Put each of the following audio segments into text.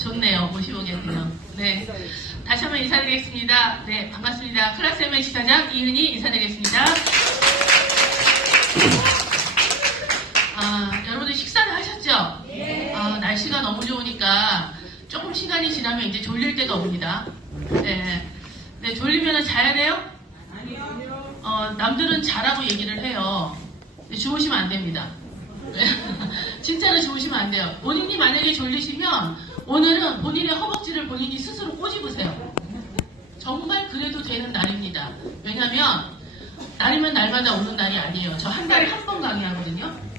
좋네요. 모시고 계세요. 네. 다시 한번 인사드리겠습니다. 네, 반갑습니다. 클라스 MA 지사장 이은희 인사드리겠습니다. 여러분들 식사를 하셨죠? 날씨가 너무 좋으니까 조금 시간이 지나면 이제 졸릴 때가 옵니다. 네, 졸리면 자야 돼요? 아니요. 남들은 자라고 얘기를 해요. 주무시면 안 됩니다. 진짜로 주무시면 안 돼요. 본인이 만약에 졸리시면 오늘은 본인의 허벅지를 본인이 스스로 꼬집으세요. 정말 그래도 되는 날입니다. 왜냐면 날이면 날마다 오는 날이 아니에요. 저 한 달에 한 번 강의하거든요.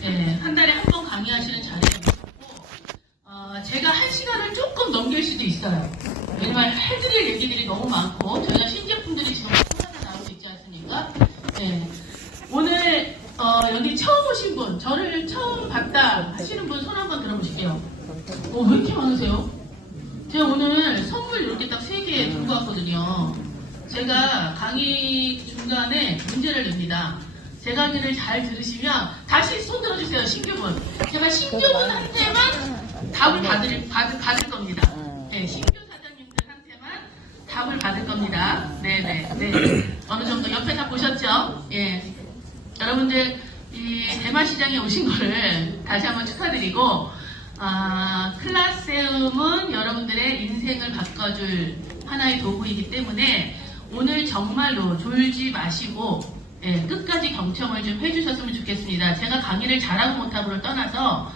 네, 한 달에 한 번 강의하시는 자리에 있고 제가 한 시간을 조금 넘길 수도 있어요. 왜냐면 해드릴 얘기들이 너무 많고 저희가 신제품들이 지금 하나 나오고 있지 않습니까? 네. 오늘 여기 처음 오신 분, 저를 처음 봤다 하시는 분 손 한번 들어보실게요. 왜 이렇게 많으세요? 제가 오늘 선물 이렇게 딱 3개 들고 왔거든요. 제가 강의 중간에 문제를 냅니다. 제 강의를 잘 들으시면 다시 손 들어주세요. 신규분. 제가 신규분한테만 답을 받을 겁니다. 네, 신규 사장님들한테만 답을 받을 겁니다. 네네. 어느 정도 옆에 다 보셨죠? 예. 여러분들 이 대마시장에 오신 거를 다시 한번 축하드리고 클라세움은 여러분들의 인생을 바꿔줄 하나의 도구이기 때문에 오늘 정말로 졸지 마시고 끝까지 경청을 좀 해주셨으면 좋겠습니다. 제가 강의를 잘하고 못하고를 떠나서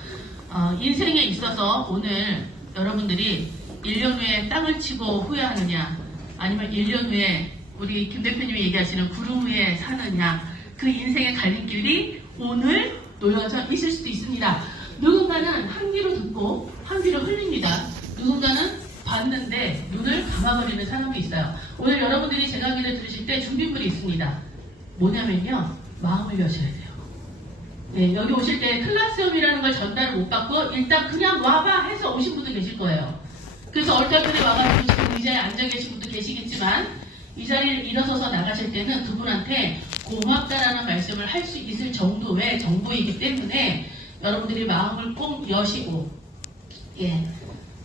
인생에 있어서 오늘 여러분들이 1년 후에 땅을 치고 후회하느냐 아니면 1년 후에 우리 김 대표님이 얘기하시는 구름 위에 사느냐 그 인생의 갈림길이 오늘 놓여져 있을 수도 있습니다. 누군가는 한 귀로 듣고 한 귀로 흘립니다. 누군가는 봤는데 눈을 감아버리는 사람도 있어요. 오늘 여러분들이 제 강의를 들으실 때 준비물이 있습니다. 뭐냐면요. 마음을 여셔야 돼요. 네, 여기 오실 때 클라스홈이라는 걸 전달을 못 받고 일단 그냥 와봐 해서 오신 분도 계실 거예요. 그래서 얼떨결에 와가지고 지금 의자에 앉아 계신 분도 계시겠지만 이 자리를 일어서서 나가실 때는 그분한테 고맙다라는 말씀을 할 수 있을 정도의 정보이기 때문에 여러분들이 마음을 꼭 여시고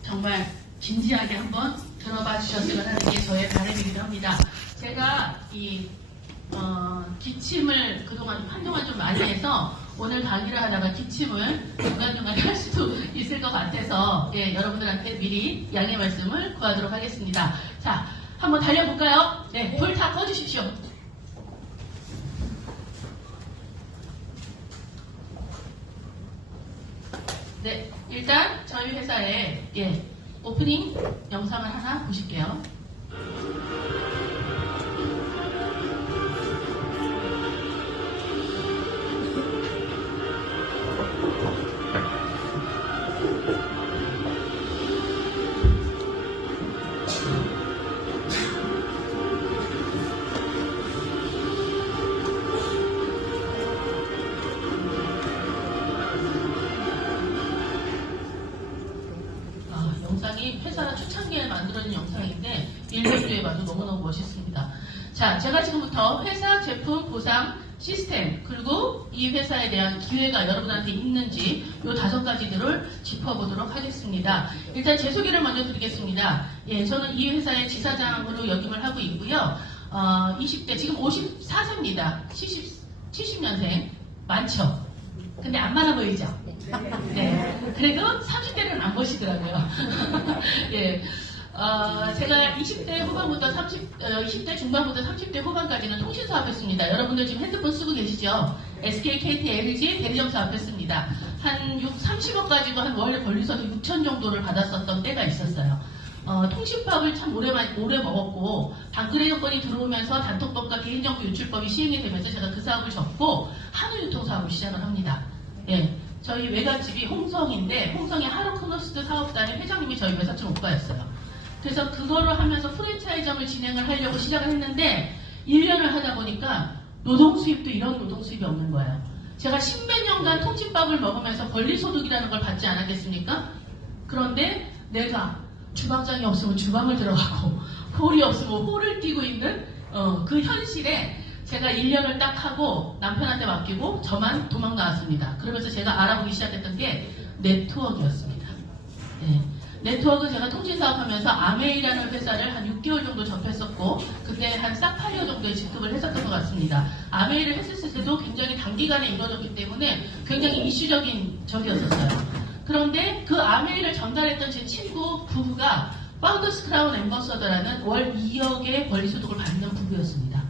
정말 진지하게 한번 들어봐 주셨으면 하는 게 저의 바람이기도 합니다. 제가 이 기침을 그동안 한동안 좀 많이 해서 오늘 강의를 하다가 기침을 중간중간에 할 수도 있을 것 같아서 여러분들한테 미리 양해 말씀을 구하도록 하겠습니다. 자, 한번 달려볼까요? 네, 불 다 꺼주십시오. 네, 일단 저희 회사의 오프닝 영상을 하나 보실게요. 영상이 회사 초창기에 만들어진 영상인데 1년 뒤에 봐도 너무너무 멋있습니다. 자, 제가 지금부터 회사 제품 보상 시스템 그리고 이 회사에 대한 기회가 여러분한테 있는지 이 5가지들을 짚어보도록 하겠습니다. 일단 제 소개를 먼저 드리겠습니다. 저는 이 회사의 지사장으로 역임을 하고 있고요. 20대 지금 54세입니다. 70년생 많죠? 근데 안 많아 보이죠? 네. 그래도 30대는 안 보시더라고요. 제가 20대 후반부터 20대 중반부터 30대 후반까지는 통신사 앞했습니다. 여러분들 지금 핸드폰 쓰고 계시죠? SK, KT, LG 대리점사 앞했습니다. 한 30억 가지고 한 월 권리서도 6천 정도를 받았었던 때가 있었어요. 통신법을 참 오래 먹었고 방그레 정권이 들어오면서 단톡법과 개인정보 유출법이 시행이 되면서 제가 그 사업을 접고 한우유통 사업을 시작을 합니다. 저희 외갓집이 홍성인데 홍성의 하루코너스트 사업단의 회장님이 저희 외사촌 오빠였어요. 그래서 그거를 하면서 프랜차이즈점을 진행을 하려고 시작을 했는데 1년을 하다 보니까 노동수입도 이런 노동수입이 없는 거예요. 제가 10몇 년간 통신밥을 먹으면서 권리소득이라는 걸 받지 않았겠습니까? 그런데 내가 주방장이 없으면 주방을 들어가고 홀이 없으면 홀을 뛰고 있는 그 현실에 제가 1년을 딱 하고 남편한테 맡기고 저만 도망 나왔습니다. 그러면서 제가 알아보기 시작했던 게 네트워크였습니다. 네트워크 제가 통신사업하면서 아메이라는 회사를 한 6개월 정도 접했었고 그때 한 싹 8여 정도의 진급을 했었던 것 같습니다. 아메이를 했을 때도 굉장히 단기간에 이루어졌기 때문에 굉장히 이슈적인 적이었었어요. 그런데 그 아메이를 전달했던 제 친구 부부가 파운더스 크라운 앰버서더라는 월 2억의 권리소득을 받는 부부였습니다.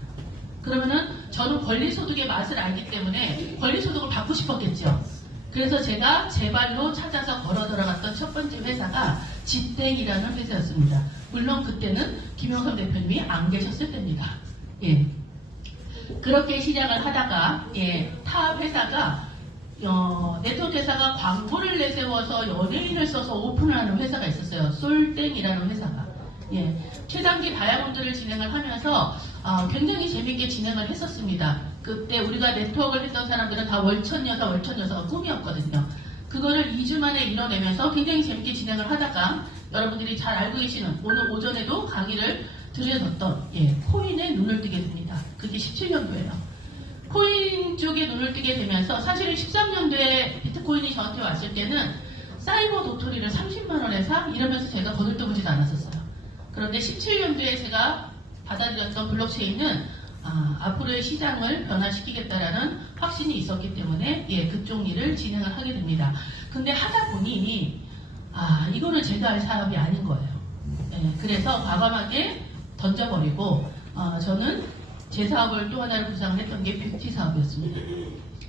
그러면은 저는 권리소득의 맛을 알기 때문에 권리소득을 받고 싶었겠죠. 그래서 제가 제 발로 찾아서 걸어 들어갔던 첫 번째 회사가 집땡이라는 회사였습니다. 물론 그때는 김영선 대표님이 안 계셨을 때입니다. 예. 그렇게 시작을 하다가 타 회사가 네트워크 회사가 광고를 내세워서 연예인을 써서 오픈을 하는 회사가 있었어요. 솔땡이라는 회사가. 최단기 다이아몬드를 진행을 하면서 굉장히 재밌게 진행을 했었습니다. 그때 우리가 네트워크를 했던 사람들은 다 월천여사가 꿈이었거든요. 그거를 2주 만에 이뤄내면서 굉장히 재밌게 진행을 하다가 여러분들이 잘 알고 계시는 오늘 오전에도 강의를 들려줬던 코인에 눈을 뜨게 됩니다. 그게 17년도예요. 코인 쪽에 눈을 뜨게 되면서 사실은 13년도에 비트코인이 저한테 왔을 때는 사이버 도토리를 30만원에 사? 이러면서 제가 거들떠보지도 않았었어요. 그런데 17년도에 제가 받아들였던 블록체인은 앞으로의 시장을 변화시키겠다라는 확신이 있었기 때문에 그쪽 일을 진행을 하게 됩니다. 근데 하다 보니 이거는 제가 할 사업이 아닌 거예요. 그래서 과감하게 던져버리고 저는 제 사업을 또 하나를 구상을 했던 게 뷰티 사업이었습니다.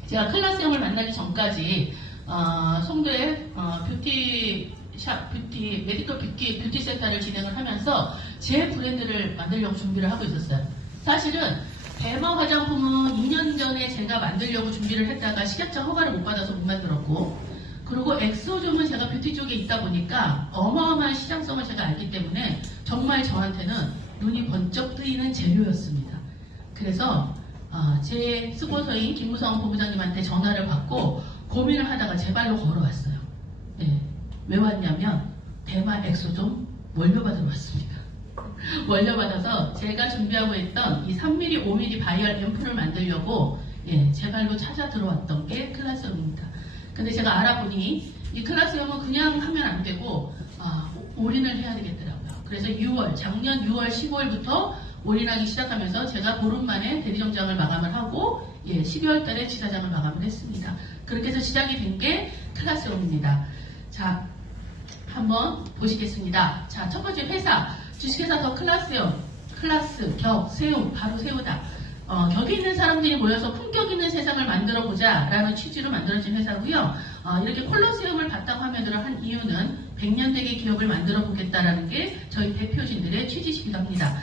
제가 클라스형을 만나기 전까지 송도에 메디컬 뷰티 센터를 진행을 하면서 제 브랜드를 만들려고 준비를 하고 있었어요. 사실은 대마 화장품은 2년 전에 제가 만들려고 준비를 했다가 식약처 허가를 못 받아서 못 만들었고, 그리고 엑소좀은 제가 뷰티 쪽에 있다 보니까 어마어마한 시장성을 제가 알기 때문에 정말 저한테는 눈이 번쩍 뜨이는 재료였습니다. 그래서 제 스폰서인 김무성 본부장님한테 전화를 받고 고민을 하다가 제 발로 걸어왔어요. 왜 왔냐면 대마 엑소좀 월려받으러 왔습니다. 월려받아서 제가 준비하고 있던 이 3mm, 5mm 바이얼 앰플을 만들려고 제 발로 찾아 들어왔던 게 클라스형입니다. 근데 제가 알아보니 이 클라스형은 그냥 하면 안 되고 올인을 해야 되겠더라고요. 그래서 작년 6월, 15일부터 올인하기 시작하면서 제가 보름 만에 대리점장을 마감을 하고 12월 달에 지사장을 마감을 했습니다. 그렇게 해서 시작이 된 게 클라스형입니다. 자, 한번 보시겠습니다. 자, 첫 번째 회사, 주식회사 더 클라스형, 클라스, 격, 세움, 바로 세우다. 격이 있는 사람들이 모여서 품격 있는 세상을 만들어보자 라는 취지로 만들어진 회사고요. 이렇게 콜로세움을 바탕 화면으로 한 이유는 100년대계 기업을 만들어 보겠다라는 게 저희 대표진들의 취지시기도 합니다.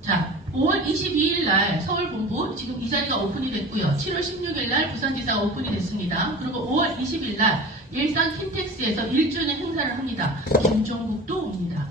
자, 5월 22일 날 서울 본부 지금 이 자리가 오픈이 됐고요. 7월 16일 날 부산지사가 오픈이 됐습니다. 그리고 5월 20일 날 일산 킨텍스에서 1주년 행사를 합니다. 김종국도 옵니다.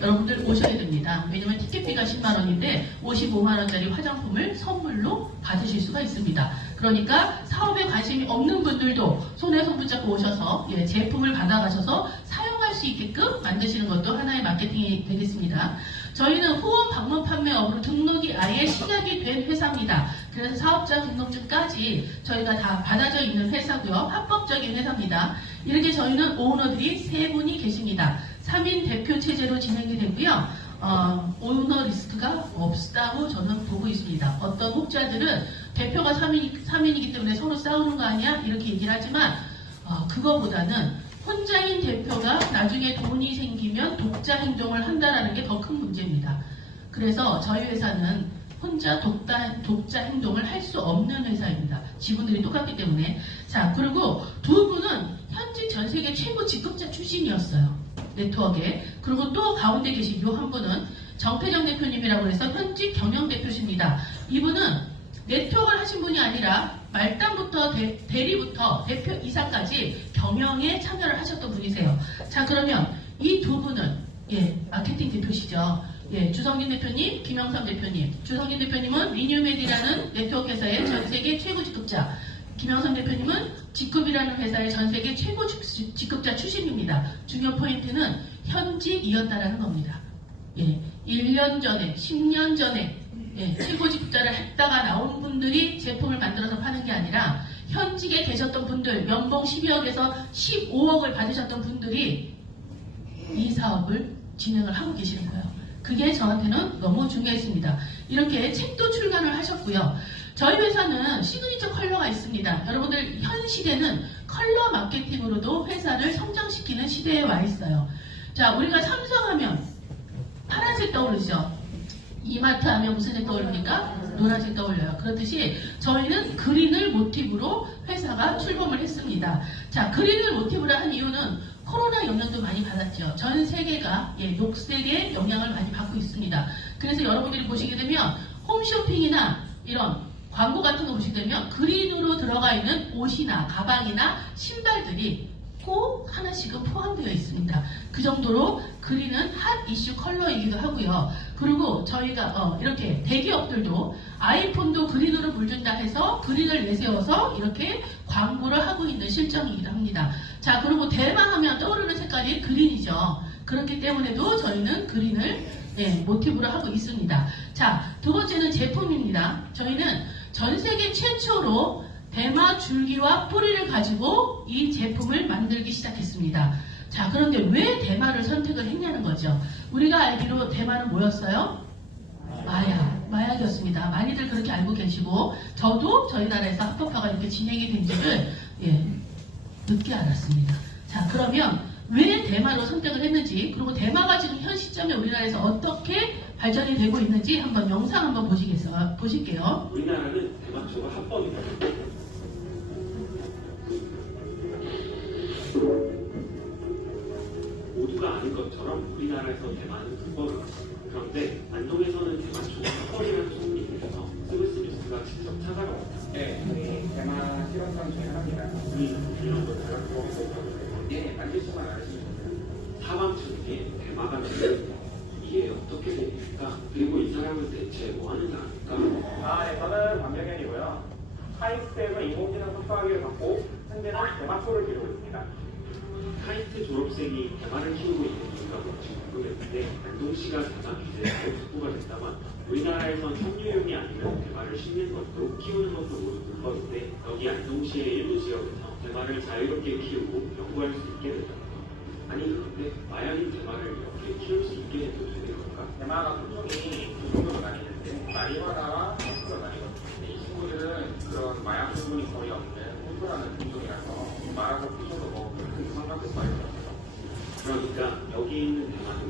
여러분들 오셔야 됩니다. 왜냐면 티켓비가 10만원인데 55만원짜리 화장품을 선물로 받으실 수가 있습니다. 그러니까 사업에 관심이 없는 분들도 손에 손 붙잡고 오셔서 제품을 받아가셔서 사용할 수 있게끔 만드시는 것도 하나의 마케팅이 되겠습니다. 저희는 후원 방문 판매업으로 등록이 아예 시작이 된 회사입니다. 그래서 사업자 등록증까지 저희가 다 받아져 있는 회사고요. 합법적인 회사입니다. 이렇게 저희는 오너들이 3분이 계십니다. 3인 대표 체제로 진행이 되고요. 오너 리스크가 없다고 저는 보고 있습니다. 어떤 혹자들은 대표가 3인이기 때문에 서로 싸우는 거 아니야? 이렇게 얘기를 하지만 그거보다는 혼자인 대표가 나중에 돈이 생기면 독자 행동을 한다는 게 더 큰 문제입니다. 그래서 저희 회사는 혼자 독자 행동을 할 수 없는 회사입니다. 직원들이 똑같기 때문에. 자, 그리고 두 분은 현직 전 세계 최고 직급자 출신이었어요. 네트워크에. 그리고 또 가운데 계신 요 한 분은 정태정 대표님이라고 해서 현직 경영 대표십니다. 이분은 네트워크를 하신 분이 아니라 말단부터 대리부터 대표이사까지 경영에 참여를 하셨던 분이세요. 자, 그러면 이 두 분은 마케팅 대표시죠. 주성진 대표님, 김영삼 대표님. 주성진 대표님은 리뉴메디라는 네트워크 회사의 전세계 최고 직급자. 김영삼 대표님은 직급이라는 회사의 전세계 최고 직급자 출신입니다. 중요 포인트는 현직이었다라는 겁니다. 1년 전에, 10년 전에 최고 직급자를 했다가 나온 분들이 제품을 만들어서 파는 게 아니라 현직에 계셨던 분들, 연봉 12억에서 15억을 받으셨던 분들이 이 사업을 진행을 하고 계시는 거예요. 그게 저한테는 너무 중요했습니다. 이렇게 책도 출간을 하셨고요. 저희 회사는 시그니처 컬러가 있습니다. 여러분들 현 시대는 컬러 마케팅으로도 회사를 성장시키는 시대에 와 있어요. 자, 우리가 삼성하면 파란색 떠오르죠. 이마트 하면 무슨 색 떠오릅니까? 노란색 떠올려요. 그렇듯이 저희는 그린을 모티브로 회사가 출범을 했습니다. 자, 그린을 모티브로 한 이유는 코로나 영향도 많이 받았죠. 전 세계가 녹색의 영향을 많이 받고 있습니다. 그래서 여러분들이 보시게 되면 홈쇼핑이나 이런 광고 같은 거 보시게 되면 그린으로 들어가 있는 옷이나 가방이나 신발들이 꼭 하나씩은 포함되어 있습니다. 그 정도로 그린은 핫 이슈 컬러이기도 하고요. 그리고 저희가 이렇게 대기업들도 아이폰도 그린으로 물준다 해서 그린을 내세워서 이렇게 광고를 하고 있는 실정이기도 합니다. 자, 그리고 대만하면 떠오르는 색깔이 그린이죠. 그렇기 때문에도 저희는 그린을 모티브로 하고 있습니다. 자, 두 번째는 제품입니다. 저희는 전 세계 최초로 대마 줄기와 뿌리를 가지고 이 제품을 만들기 시작했습니다. 자, 그런데 왜 대마를 선택을 했냐는 거죠. 우리가 알기로 대마는 뭐였어요? 마약이었습니다. 많이들 그렇게 알고 계시고 저도 저희 나라에서 합법화가 이렇게 진행이 된지를 늦게 알았습니다. 자, 그러면 왜 대마로 선택을 했는지, 그리고 대마가 지금 현 시점에 우리나라에서 어떻게 발전이 되고 있는지 한번 영상 한번 보실게요. 우리나라는 대마 쪽은 합법이거든요. 모두가 아는 것처럼 우리나라에서 대마는 불법입니다. 그런데 안동에서는 대마 쪽 합법이라는 소문이 들려서 스브스 뉴스가 직접 찾아갑니다. 네, 저희 대마 실험장 진행합니다. 이런 걸 잘하고 예, 만드시만 알으시면 됩니다. 사방천에 대마가 들려있다. 이게 어떻게 됩니까? 그리고 이 사람은 대체 뭐 하는 사람입니까? 네, 저는 박명현이고요. 카이스트에서 인공지능 석사학위를 받고 현재는 대마초를 기르고 있습니다. 카이스트 졸업생이 대마를 키우고 있는 이유가 뭔지 궁금했는데 안동시가 대마 규제에 속보가 됐다만 우리나라에선 섬유용이 아니면 대마를 심는 것도 키우는 것도 모두 불법인데 여기 안동시의 일부 지역에서 대마를 자유롭게 키우고 연구할 수 있게 됐다. 아니 그런데 마약인 대마를 이렇게 키울 수 있게 해도 되는 건가? 대마가 품종이 두 종류로 나뉘는데 마리화나와 홈프가 나뉘거든요. 이 친구들은 그런 마약 성분이 거의 없는 홈프라는 품종이라서 말아서 피셔도 먹으면 큰 상관될 바가 없어요. 그러니까 여기 있는 대마는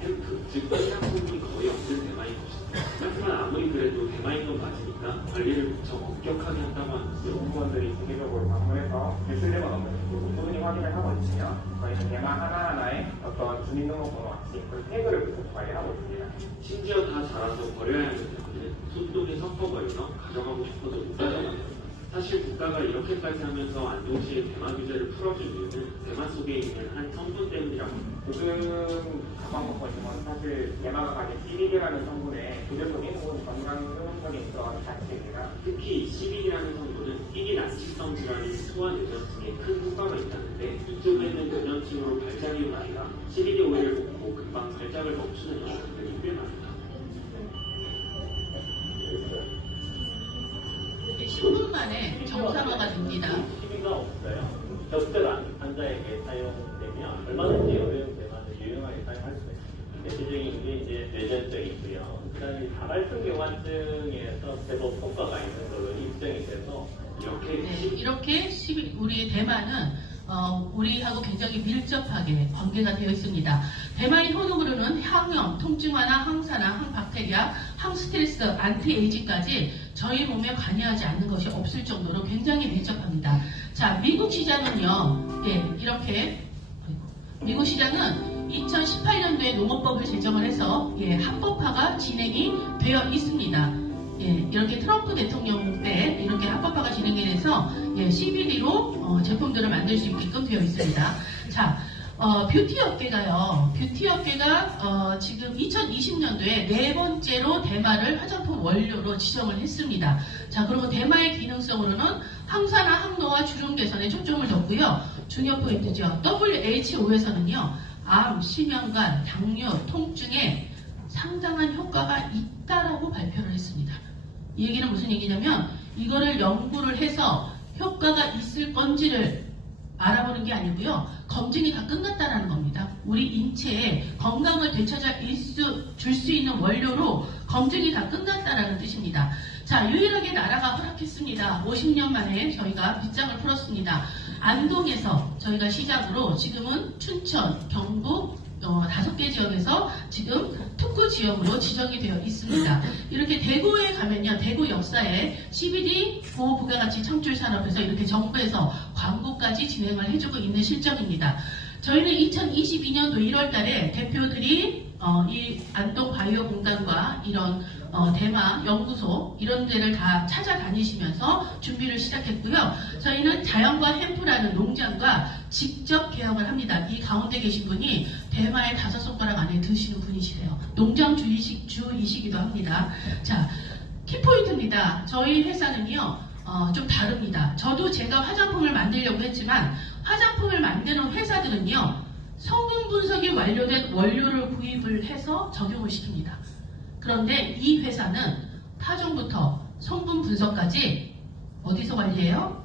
햄프, 즉 해양 성분이 거의 없는 대마인 것이다. 하지만 아무리 그래도 대마인 건 맞으니까 관리를 무척 엄격하게 한다고 하는데 공무원들이 주기적으로 방문해서 대출력은 없는지 꾸준히 확인을 하고 있으며 저희는 대마 하나하나에 어떤 주민등록번호 같이 그 태그를 붙여서 관리하고 있습니다. 심지어 다 자라서 버려야 하는 대마는 손동에 섞어버려서 가져가고 싶어도 못 가져가요. 사실 국가가 이렇게까지 하면서 안동시의 대마 규제를 풀어준 이유는 대마 속에 있는 한 성분 때문이라고 합니다. 요즘 가방 먹고 있는 건 사실 대마가 가진 CBD라는 성분의 부정적인 혹은 건강 효능적인 그런 자체입니다. 특히 CBD라는 성분은 희귀 난치성 질환인 소아뇌전증에 큰 효과가 있다는데 이쪽에는 뇌전증으로 발작이 온 아이가 CBD 오일을 먹고 금방 발작을 멈추는 영상들이 꽤 많다. 10분 만에 정상화가 됩니다. 시비가 없어요. 적절한 환자에게 사용되면 얼마든지 어려운 대마를 유용하게 사용할 수가 있습니다. 대표적인 게 이제 뇌전증이고요. 그다음에 다발성 경화증에서 제법 효과가 있는 걸로 입증이 돼서 이렇게 우리 대마는 우리하고 굉장히 밀접하게 관계가 되어 있습니다. 대마인 혼으로는 항염, 통증 완화, 항산화, 항박테리아, 항스트레스, 안티에이징까지 저희 몸에 관여하지 않는 것이 없을 정도로 굉장히 밀접합니다. 자, 미국 시장은요, 이렇게 미국 시장은 2018년도에 농업법을 제정을 해서 합법화가 진행이 되어 있습니다. 이렇게 트럼프 대통령 때 이렇게 합법화가 진행이 돼서 CBD로 제품들을 만들 수 있게끔 되어 있습니다. 자, 뷰티 업계가 지금 2020년도에 네 번째로 대마를 화장품 원료로 지정을 했습니다. 자, 그리고 대마의 기능성으로는 항산화, 항노화, 주름 개선에 초점을 뒀고요. 중요 포인트죠. WHO에서는요, 암, 심혈관, 당뇨, 통증에 상당한 효과가 있다라고 발표를 했습니다. 이 얘기는 무슨 얘기냐면 이거를 연구를 해서 효과가 있을 건지를 알아보는 게 아니고요. 검증이 다 끝났다는 겁니다. 우리 인체에 건강을 되찾아 줄 수 있는 원료로 검증이 다 끝났다라는 뜻입니다. 자, 유일하게 나라가 허락했습니다. 50년 만에 저희가 빗장을 풀었습니다. 안동에서 저희가 시작으로 지금은 춘천, 경북 5개 지역에서 지금 특구 지역으로 지정이 되어 있습니다. 이렇게 대구에 가면요, 대구 역사에 CBD 보호부가가치 창출 산업에서 이렇게 정부에서 광고까지 진행을 해주고 있는 실정입니다. 저희는 2022년도 1월달에 대표들이 이 안동 바이오 공단과 이런 대마 연구소 이런 데를 다 찾아다니시면서 준비를 시작했고요. 저희는 자연과 햄프라는 농장과 직접 개혁을 합니다. 이 가운데 계신 분이 대마의 5손가락 안에 드시는 분이시래요. 농장 주이시기도 합니다. 자, 키포인트입니다. 저희 회사는요, 좀 다릅니다. 저도 제가 화장품을 만들려고 했지만 화장품을 만드는 회사들은요, 성분 분석이 완료된 원료를 구입을 해서 적용을 시킵니다. 그런데 이 회사는 파종부터 성분 분석까지 어디서 관리해요?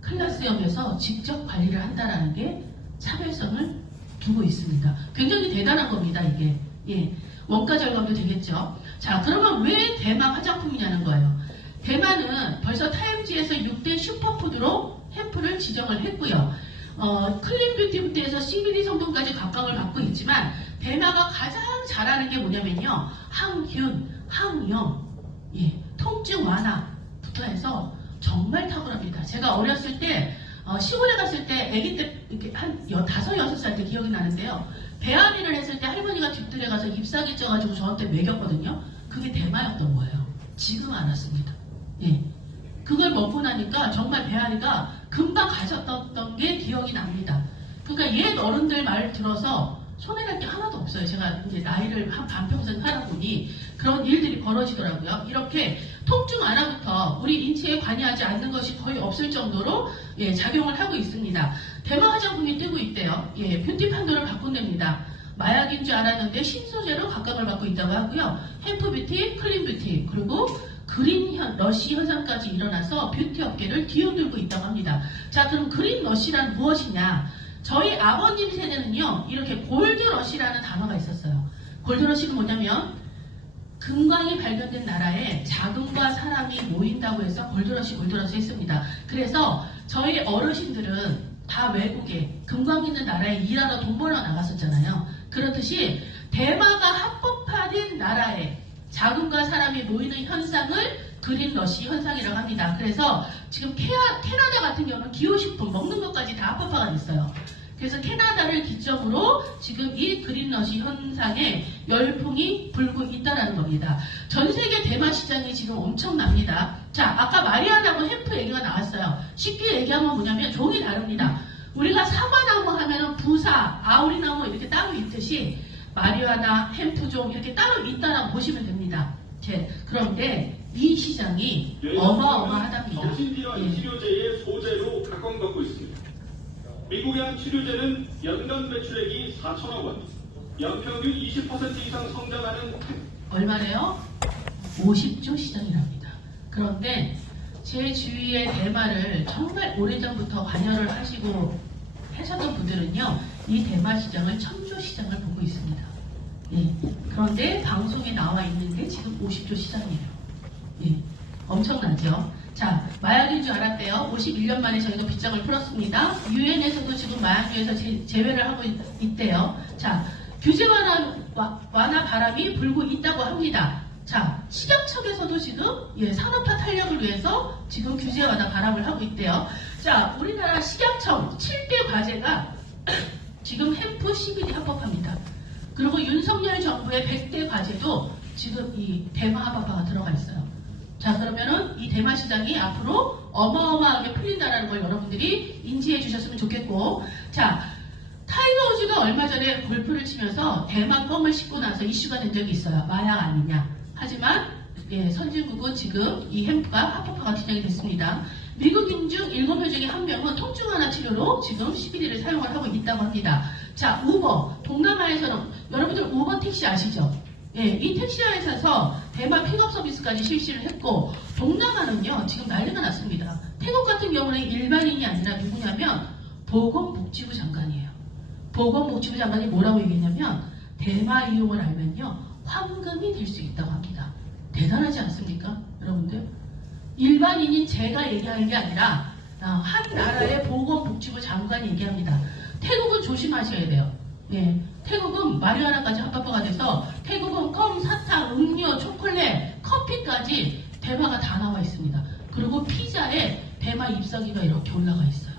클래스업에서 직접 관리를 한다는 게 차별성을 두고 있습니다. 굉장히 대단한 겁니다, 이게. 예, 원가 절감도 되겠죠. 자, 그러면 왜 대마 화장품이냐는 거예요. 대마는 벌써 타임지에서 6대 슈퍼푸드로 햄프를 지정을 했고요. 클린뷰티부터해서 CBD 성분까지 각광을 받고 있지만 대마가 가장 잘하는 게 뭐냐면요, 항균, 항염, 예, 통증 완화부터 해서 정말 탁월합니다. 제가 어렸을 때 시골에 갔을 때 아기 때 이렇게 한 5, 6살 때 기억이 나는데요, 배앓이를 했을 때 할머니가 뒷뜰에 가서 잎사귀 쪄가지고 저한테 먹였거든요. 그게 대마였던 거예요. 지금 알았습니다. 예. 그걸 먹고 나니까 정말 배앓이가 금방 가셨던 게 기억이 납니다. 그러니까 옛 어른들 말 들어서 손해날 게 하나도 없어요. 제가 이제 나이를 한 반평생 살아보니 그런 일들이 벌어지더라고요. 이렇게 통증 완화부터 우리 인체에 관여하지 않는 것이 거의 없을 정도로 예, 작용을 하고 있습니다. 대마 화장품이 뜨고 있대요. 예, 뷰티 판도를 바꾼답니다. 마약인 줄 알았는데 신소재로 각광을 받고 있다고 하고요. 햄프뷰티, 클린뷰티, 그리고 그린 러시 현상까지 일어나서 뷰티 업계를 뒤흔들고 있다고 합니다. 자, 그럼 그린 러시란 무엇이냐? 저희 아버님 세대는요, 이렇게 골드러시라는 단어가 있었어요. 골드러시는 뭐냐면 금광이 발견된 나라에 자금과 사람이 모인다고 해서 골드러시 했습니다. 그래서 저희 어르신들은 다 외국에 금광 있는 나라에 일하러 돈 벌러 나갔었잖아요. 그렇듯이 대마가 합법화된 나라에 자금과 사람이 모이는 현상을 그린러시 현상이라고 합니다. 그래서 지금 캐나다 같은 경우는 기호식품 먹는 것까지 다 합법화가 됐어요. 그래서 캐나다를 기점으로 지금 이 그린러시 현상에 열풍이 불고 있다는 겁니다. 전 세계 대마 시장이 지금 엄청납니다. 자, 아까 마리아나무 햄프 얘기가 나왔어요. 쉽게 얘기하면 뭐냐면 종이 다릅니다. 우리가 사과나무 하면은 부사, 아우리나무 이렇게 따로 있듯이 마리아나 햄프종 이렇게 따로 있다라고 보시면 됩니다. 그런데 이 시장이 어마어마하답니다. 정신질환 치료제의 소재로 각광받고 있습니다. 미국의 한 치료제는 연간 매출액이 4천억 원, 연평균 20% 이상 성장하는 얼마래요? 50조 시장이랍니다. 그런데 제 주위의 대마를 정말 오래전부터 관여를 하셨던 분들은요, 이 대마 시장을 천조 시장을 보고 있습니다. 예. 그런데 방송에 나와 있는 게 지금 50조 시장이에요. 예. 엄청나죠? 자, 마약인 줄 알았대요. 51년 만에 저희가 빗장을 풀었습니다. 유엔에서도 지금 마약류에서 제외를 하고 있대요. 자, 규제 완화 바람이 불고 있다고 합니다. 자, 식약청에서도 지금 산업화 탄력을 위해서 지금 규제 완화 바람을 하고 있대요. 자, 우리나라 식약청 7대 과제가 지금 햄프 CBD 합법화입니다. 그리고 윤석열 정부의 100대 과제도 지금 이 대마 합법화가 들어가 있어요. 자, 그러면은 이 대마 시장이 앞으로 어마어마하게 풀린다는 걸 여러분들이 인지해 주셨으면 좋겠고, 자, 타이거 우즈가 얼마 전에 골프를 치면서 대마 껌을 씹고 나서 이슈가 된 적이 있어요. 마약 아니냐. 하지만 선진국은 지금 이 햄프가 합법화가 진행이 됐습니다. 미국인 중 7명 중에 1명은 통증 완화 치료로 지금 CBD를 사용을 하고 있다고 합니다. 자, 우버, 동남아에서는 여러분들 우버 택시 아시죠? 예, 이 택시 회사에서 대마 픽업 서비스까지 실시를 했고, 동남아는요 지금 난리가 났습니다. 태국 같은 경우는 일반인이 아니라 누구냐면 보건복지부 장관이에요. 보건복지부 장관이 뭐라고 얘기했냐면 대마 이용을 알면요 황금이 될 수 있다고 합니다. 대단하지 않습니까? 여러분들 일반인인 제가 얘기하는 게 아니라 한 나라의 보건복지부 장관이 얘기합니다. 태국은 조심하셔야 돼요. 예, 태국은 마리화나까지 합법화가 돼서 태국은 껌, 사탕, 음료, 초콜릿, 커피까지 대마가 다 나와 있습니다. 그리고 피자에 대마 잎사귀가 이렇게 올라가 있어요.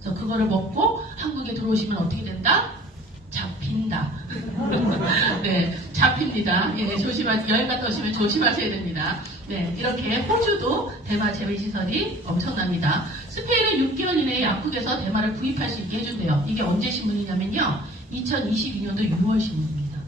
그래서 그거를 먹고 한국에 들어오시면 어떻게 된다? 잡힌다. 네, 잡힙니다. 예, 여행 갔다 오시면 조심하셔야 됩니다. 네, 이렇게 호주도 대마 재배시설이 엄청납니다. 스페인은 6개월 이내에 약국에서 대마를 구입할 수 있게 해준대요. 이게 언제 신문이냐면요. 2022년도 6월 신문입니다.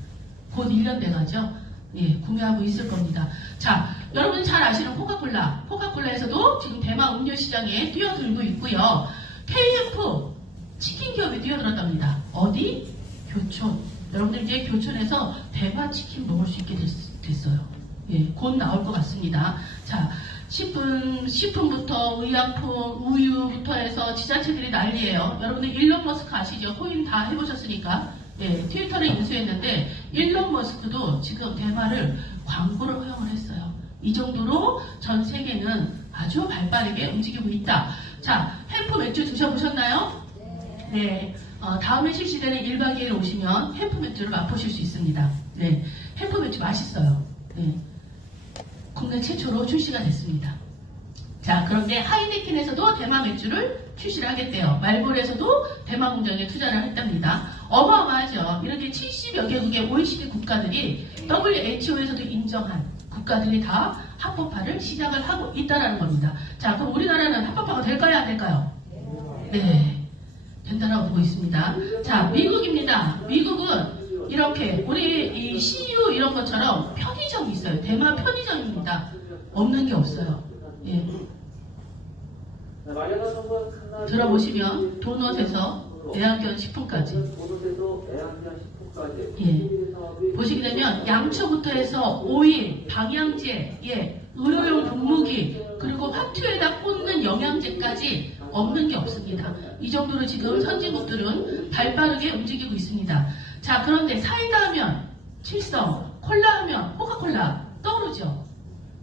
곧 1년 돼가죠. 예, 구매하고 있을 겁니다. 자, 여러분 잘 아시는 코카콜라. 코카콜라에서도 지금 대마 음료 시장에 뛰어들고 있고요. KF 치킨 기업이 뛰어들었답니다. 어디? 교촌. 여러분들 이제 교촌에서 대마 치킨 먹을 수 있게 됐어요. 예, 곧 나올 것 같습니다. 자, 식품부터 의약품, 우유부터 해서 지자체들이 난리예요. 여러분들 일론 머스크 아시죠? 호인 다 해보셨으니까. 예, 트위터를 인수했는데 일론 머스크도 지금 대마를 광고를 허용을 했어요. 이 정도로 전 세계는 아주 발빠르게 움직이고 있다. 자, 햄프 맥주 드셔보셨나요? 네. 다음에 실시되는 1박 2일 오시면 햄프 맥주를 맛보실 수 있습니다. 네. 햄프 맥주 맛있어요. 네. 국내 최초로 출시가 됐습니다. 자, 그런데 하이네켄에서도 대마 맥주를 출시를 하겠대요. 말볼에서도 대마 공장에 투자를 했답니다. 어마어마하죠. 이렇게 70여 개국의 OECD 국가들이 WHO에서도 인정한 국가들이 다 합법화를 시작을 하고 있다는 겁니다. 자, 그럼 우리나라는 합법화가 될까요? 안 될까요? 네. 된다라고 보고 있습니다. 자, 미국입니다. 미국은 이렇게 우리 이 CU 이런 것처럼 편의점이 있어요. 대마 편의점입니다. 없는 게 없어요. 예. 들어보시면 도넛에서 애완견 식품까지. 예. 보시게 되면 양초부터 해서 오일, 방향제, 예, 의료용 분무기, 그리고 화투에다 꽂는 영양제까지 없는 게 없습니다. 이 정도로 지금 선진국들은 발빠르게 움직이고 있습니다. 자, 그런데 사이다 하면 칠성, 콜라 하면 코카콜라 떠오르죠.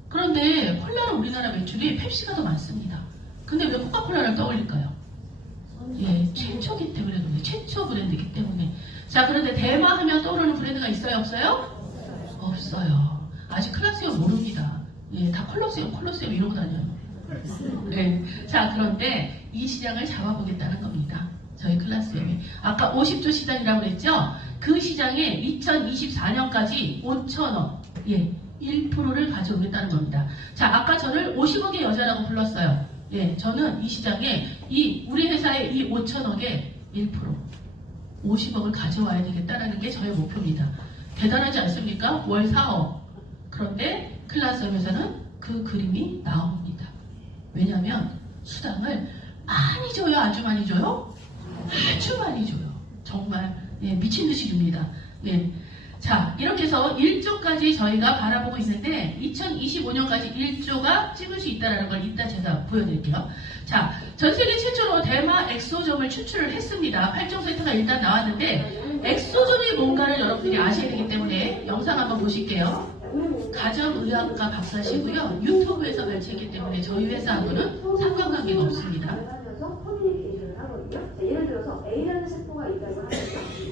그런데 콜라는 우리나라 매출이 펩시가 더 많습니다. 근데 왜 코카콜라를 떠올릴까요? 예, 최초기 때문에 그래요. 최초 브랜드이기 때문에. 자, 그런데 대마 하면 떠오르는 브랜드가 있어요? 없어요? 없어요. 아직 클라스형 모릅니다. 예, 다 콜로세움 이러고 다녀요. 네. 자, 그런데 이 시장을 잡아보겠다는 겁니다. 저희 클라스형이. 아까 50조 시장이라고 그랬죠? 그 시장에 2024년까지 5천억, 예, 1%를 가져오겠다는 겁니다. 자, 아까 저를 50억의 여자라고 불렀어요. 예, 저는 이 시장에 우리 회사의 이 5천억의 1%, 50억을 가져와야 되겠다는 게 저의 목표입니다. 대단하지 않습니까? 월 4억. 그런데 클라스형에서는 그 그림이 나옵니다. 왜냐하면 수당을 많이 줘요? 아주 많이 줘요? 아주 많이 줘요. 정말 예, 미친듯이 줍니다. 네. 자, 이렇게 해서 1조까지 저희가 바라보고 있는데 2025년까지 1조가 찍을 수 있다는 걸 이따 제가 보여드릴게요. 자, 전세계 최초로 대마 엑소점을 추출을 했습니다. 8종 세트가 일단 나왔는데 엑소점이 뭔가를 여러분들이 아셔야 되기 때문에 영상 한번 보실게요. 가정의학과 박사시고요. 유튜브에서 발췌했기 때문에 저희 회사하고는 상관관계가 없습니다. 커뮤니케이션을 하거든요. 예를 들어서 A라는 세포가 있다고 하면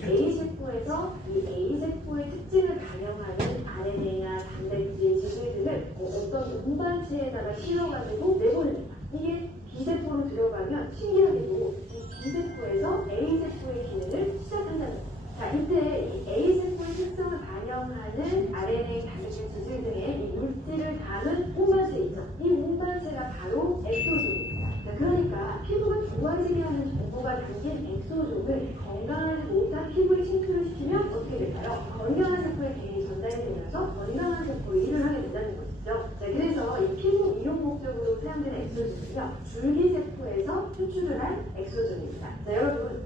A 세포에서 이 A 세포의 특징을 반영하는 RNA나 단백질, 지질 등을 어떤 운반체에다가 실어가지고 내보냅니다. 이게 B 세포로 들어가면 신기하게도 이 B 세포에서 A 세포의 기능을 시작한다는 거예요. 자, 이때 이 A 세포의 특성을 반영하는 RNA, 단백질, 지질 등의 이 물질을 담은 운반체 있죠. 이 운반체가 바로 엑소존입니다. 자, 그러니까 피부가 좋아지게 하는 정보가 담긴 엑소존을 건강하지 못한 피부에 침투를 시키면 어떻게 될까요? 건강한 세포에 개인이 전달이 되면서 건강한 세포로 일을 하게 된다는 것이죠. 자, 그래서 이 피부 미용 목적으로 사용되는 엑소존은요, 줄기세포에서 추출을 한 엑소존입니다. 자, 여러분,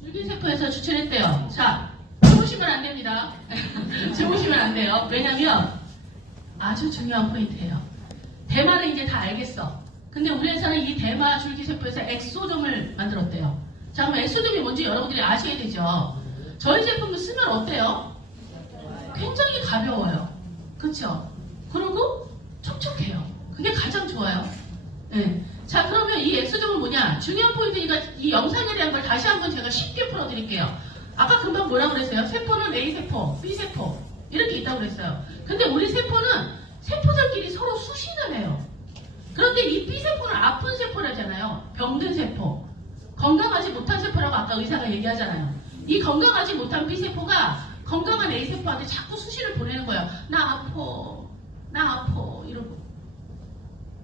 줄기세포에서 추출했대요. 자, 주무시면 안 됩니다. 주무시면 안 돼요. 왜냐면 아주 중요한 포인트예요. 대마는 이제 다 알겠어. 근데 우리 회사는 이 대마 줄기세포에서 엑소점을 만들었대요. 자, 그럼 엑소돔이 뭔지 여러분들이 아셔야 되죠. 저희 제품도 쓰면 어때요? 굉장히 가벼워요. 그쵸? 그리고 촉촉해요. 그게 가장 좋아요. 네. 자, 그러면 이 엑소돔은 뭐냐? 중요한 포인트니까 이 영상에 대한 걸 다시 한번 제가 쉽게 풀어드릴게요. 아까 금방 뭐라고 그랬어요? 세포는 A세포, B세포 이렇게 있다고 그랬어요. 근데 우리 세포는 세포들끼리 서로 수신을 해요. 그런데 이 B세포는 아픈 세포라잖아요. 병든 세포. 건강하지 못한 세포라고 아까 의사가 얘기하잖아요. 이 건강하지 못한 B세포가 건강한 A세포한테 자꾸 수시를 보내는 거예요. 나 아파 이러고.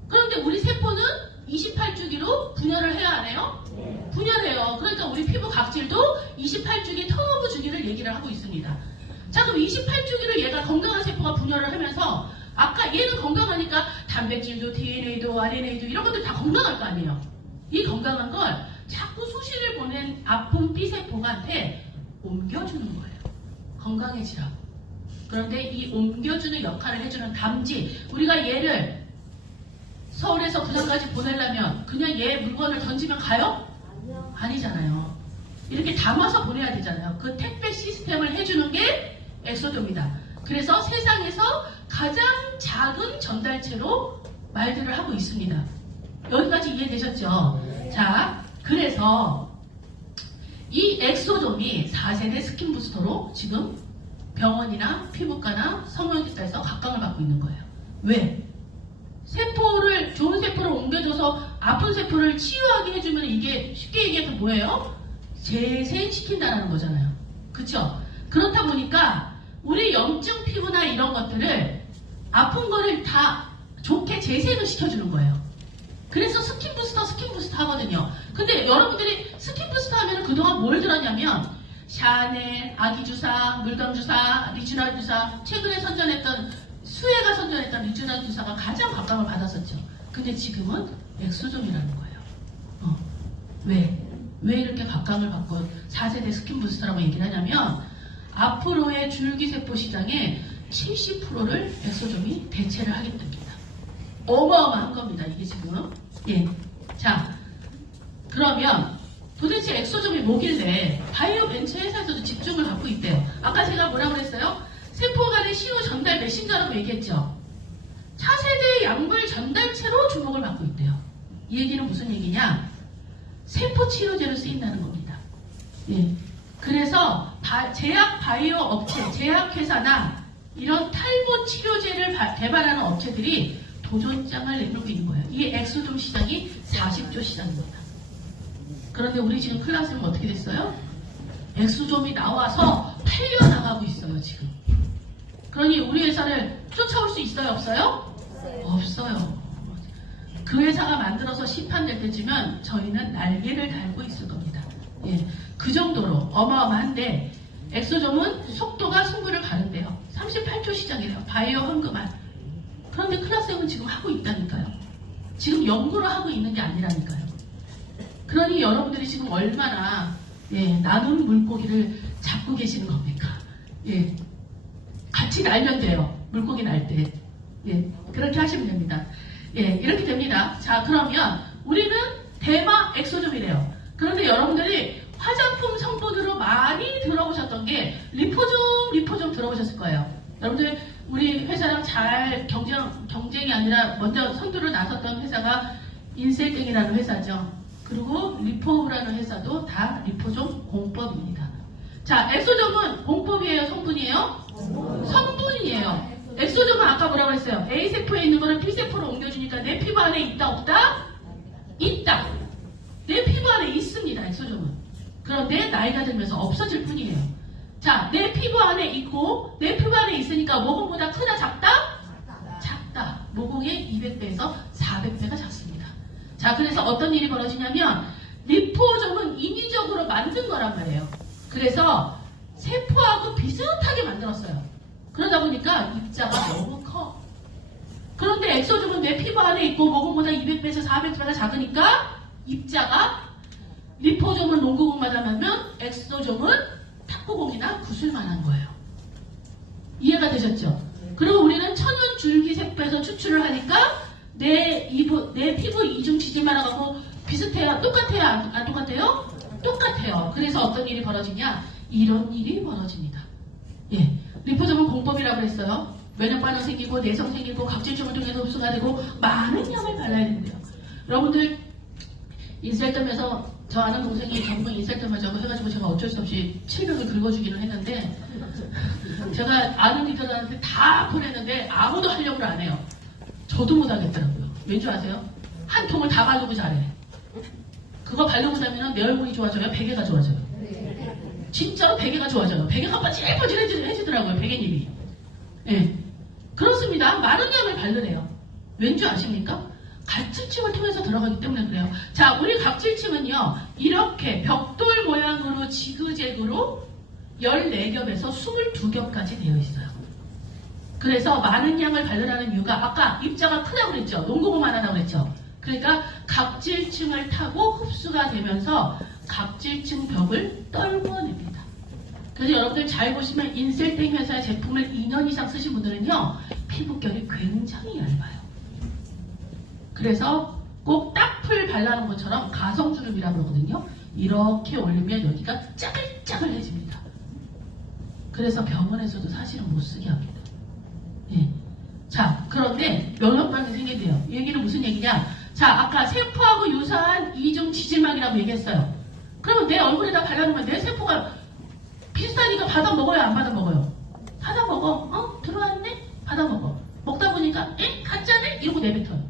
그런데 우리 세포는 28주기로 분열을 해야 하네요? 분열해요. 그러니까 우리 피부 각질도 28주기 턴오브 주기를 얘기를 하고 있습니다. 자, 그럼 28주기를 얘가 건강한 세포가 분열을 하면서 아까 얘는 건강하니까 단백질도 DNA도 RNA도 이런 것들 다 건강할 거 아니에요. 이 건강한 걸 자꾸 수시를 보낸 아픈 B세포한테 옮겨주는 거예요. 건강해지라고. 그런데 이 옮겨주는 역할을 해주는 담지, 우리가 얘를 서울에서 부산까지 보내려면 그냥 얘 물건을 던지면 가요? 아니잖아요. 이렇게 담아서 보내야 되잖아요. 그 택배 시스템을 해주는 게 엑소돔이다. 그래서 세상에서 가장 작은 전달체로 말들을 하고 있습니다. 여기까지 이해되셨죠? 자, 그래서 이 엑소돔이 4세대 스킨 부스터로 지금 병원이나 피부과나 성형외과에서 각광을 받고 있는 거예요. 왜? 세포를, 좋은 세포를 옮겨줘서 아픈 세포를 치유하게 해주면 이게 쉽게 얘기해서 뭐예요? 재생시킨다는 거잖아요. 그쵸? 그렇다 보니까 우리 염증 피부나 이런 것들을 아픈 거를 다 좋게 재생을 시켜주는 거예요. 그래서 스킨 부스터 하거든요. 근데 여러분들이 스킨 부스터 하면 그동안 뭘 들었냐면 샤넬, 아기주사, 물감주사, 리쥬나주사, 최근에 선전했던 수혜가 선전했던 리쥬나주사가 가장 각광을 받았었죠. 근데 지금은 엑소돔이라는 거예요. 왜 이렇게 각광을 받고 4세대 스킨 부스터라고 얘기를 하냐면 앞으로의 줄기세포 시장의 70%를 엑소돔이 대체를 하겠답니다. 어마어마한 겁니다. 이게 지금. 예. 자, 그러면 도대체 엑소돔이 뭐길래 바이오 벤처 회사에서도 집중을 갖고 있대요. 아까 제가 뭐라고 그랬어요? 세포 간의 신호 전달 메신저라고 얘기했죠. 차세대 약물 전달체로 주목을 받고 있대요. 이 얘기는 무슨 얘기냐? 세포 치료제로 쓰인다는 겁니다. 예. 그래서 제약 바이오 업체, 제약회사나 이런 탈모 치료제를 개발하는 업체들이 도전장을 내밀고 있는 거예요. 이게 엑소돔 시장이 40조 시장입니다. 그런데 우리 지금 클라스는 어떻게 됐어요? 엑소돔이 나와서 팔려나가고 있어요, 지금. 그러니 우리 회사를 쫓아올 수 있어요, 없어요? 없어요. 그 회사가 만들어서 시판될 때쯤은 저희는 날개를 달고 있을 겁니다. 예, 그 정도로 어마어마한데 엑소돔은 속도가 승부를 가는데요. 38조 시장이래요. 바이오 황금알. 그런데 클라스형은 지금 하고 있다니까요. 지금 연구를 하고 있는 게 아니라니까요. 그러니 여러분들이 지금 얼마나 나눈 물고기를 잡고 계시는 겁니까? 예, 같이 날면 돼요. 물고기 날 때. 예, 그렇게 하시면 됩니다. 예, 이렇게 됩니다. 자, 그러면 우리는 대마 엑소돔이래요. 그런데 여러분들이 화장품 성분으로 많이 들어보셨던 게 리포좀 들어보셨을 거예요. 여러분들 우리 회사랑 잘 경쟁이 아니라 먼저 선두를 나섰던 회사가 인셀땡이라는 회사죠. 그리고 리포우라는 회사도 다 리포좀 공법입니다. 자, 엑소돔은 공법이에요, 성분이에요? 성분이에요. 엑소돔은 아까 뭐라고 했어요? A세포에 있는 거를 B세포로 옮겨주니까 내 피부 안에 있다 없다? 있다. 내 피부 안에 있습니다, 엑소돔은. 그런데 나이가 들면서 없어질 뿐이에요. 자, 내 피부 안에 있고 내 피부 안에 있으니까 모공보다 크다 작다? 작다. 모공의 200배에서 400배가 작습니다. 자, 그래서 어떤 일이 벌어지냐면 리포점은 인위적으로 만든 거란 말이에요. 그래서 세포하고 비슷하게 만들었어요. 그러다 보니까 입자가 너무 커. 그런데 엑소점은 내 피부 안에 있고 모공보다 200배에서 400배가 작으니까 입자가 리포점은 농구공마다 하면 엑소점은 탁구공이나 구슬만한 거예요. 이해가 되셨죠? 그리고 우리는 천연 줄기세포에서 추출을 하니까 내 피부 이중 지질 말아가고 비슷해요? 똑같아요? 안 똑같아요? 똑같아요. 그래서 어떤 일이 벌어지냐? 이런 일이 벌어집니다. 예, 리포점은 공법이라고 했어요. 면역 반응 생기고 내성 생기고 각질층을 통해서 흡수가 되고 많은 양을 발라야 된대요. 여러분들 인셀덤에서 저 아는 동생이 전부 인셀덤 하자고 해가지고 제가 어쩔 수 없이 700을 긁어주기는 했는데 제가 아는 리더들한테 다 보냈는데 아무도 하려고 안 해요. 저도 못 하겠더라고요. 왠지 아세요? 한 통을 다 바르고 잘해. 그거 바르고 나면 내 얼굴이 좋아져요? 베개가 좋아져요? 진짜로 베개가 좋아져요. 베개가 빠질빠질해지더라고요. 베개님이. 예, 그렇습니다. 많은 양을 바르래요. 왠지 아십니까? 각질층을 통해서 들어가기 때문에 그래요. 자, 우리 각질층은요, 이렇게 벽돌 모양으로 지그재그로 14겹에서 22겹까지 되어 있어요. 그래서 많은 양을 바르라는 이유가 아까 입자가 크다고 그랬죠. 농구공만 하다고 그랬죠. 그러니까 각질층을 타고 흡수가 되면서 각질층 벽을 떨궈냅니다. 그래서 여러분들 잘 보시면 인셀땡 회사의 제품을 2년 이상 쓰신 분들은요, 피부결이 굉장히 얇아요. 그래서 꼭 딱풀 발라놓은 것처럼 가성주름이라고 그러거든요. 이렇게 올리면 여기가 짜글짜글해집니다. 그래서 병원에서도 사실은 못 쓰게 합니다. 예. 자, 그런데 면역반응이 생긴대요. 이 얘기는 무슨 얘기냐? 자, 아까 세포하고 유사한 이중 지질막이라고 얘기했어요. 그러면 내 얼굴에다 발라놓으면 내 세포가 비슷하니까 받아 먹어요, 안 받아 먹어요? 받아 먹어. 들어왔네? 받아 먹어. 먹다 보니까 가짜네? 이러고 내뱉어요.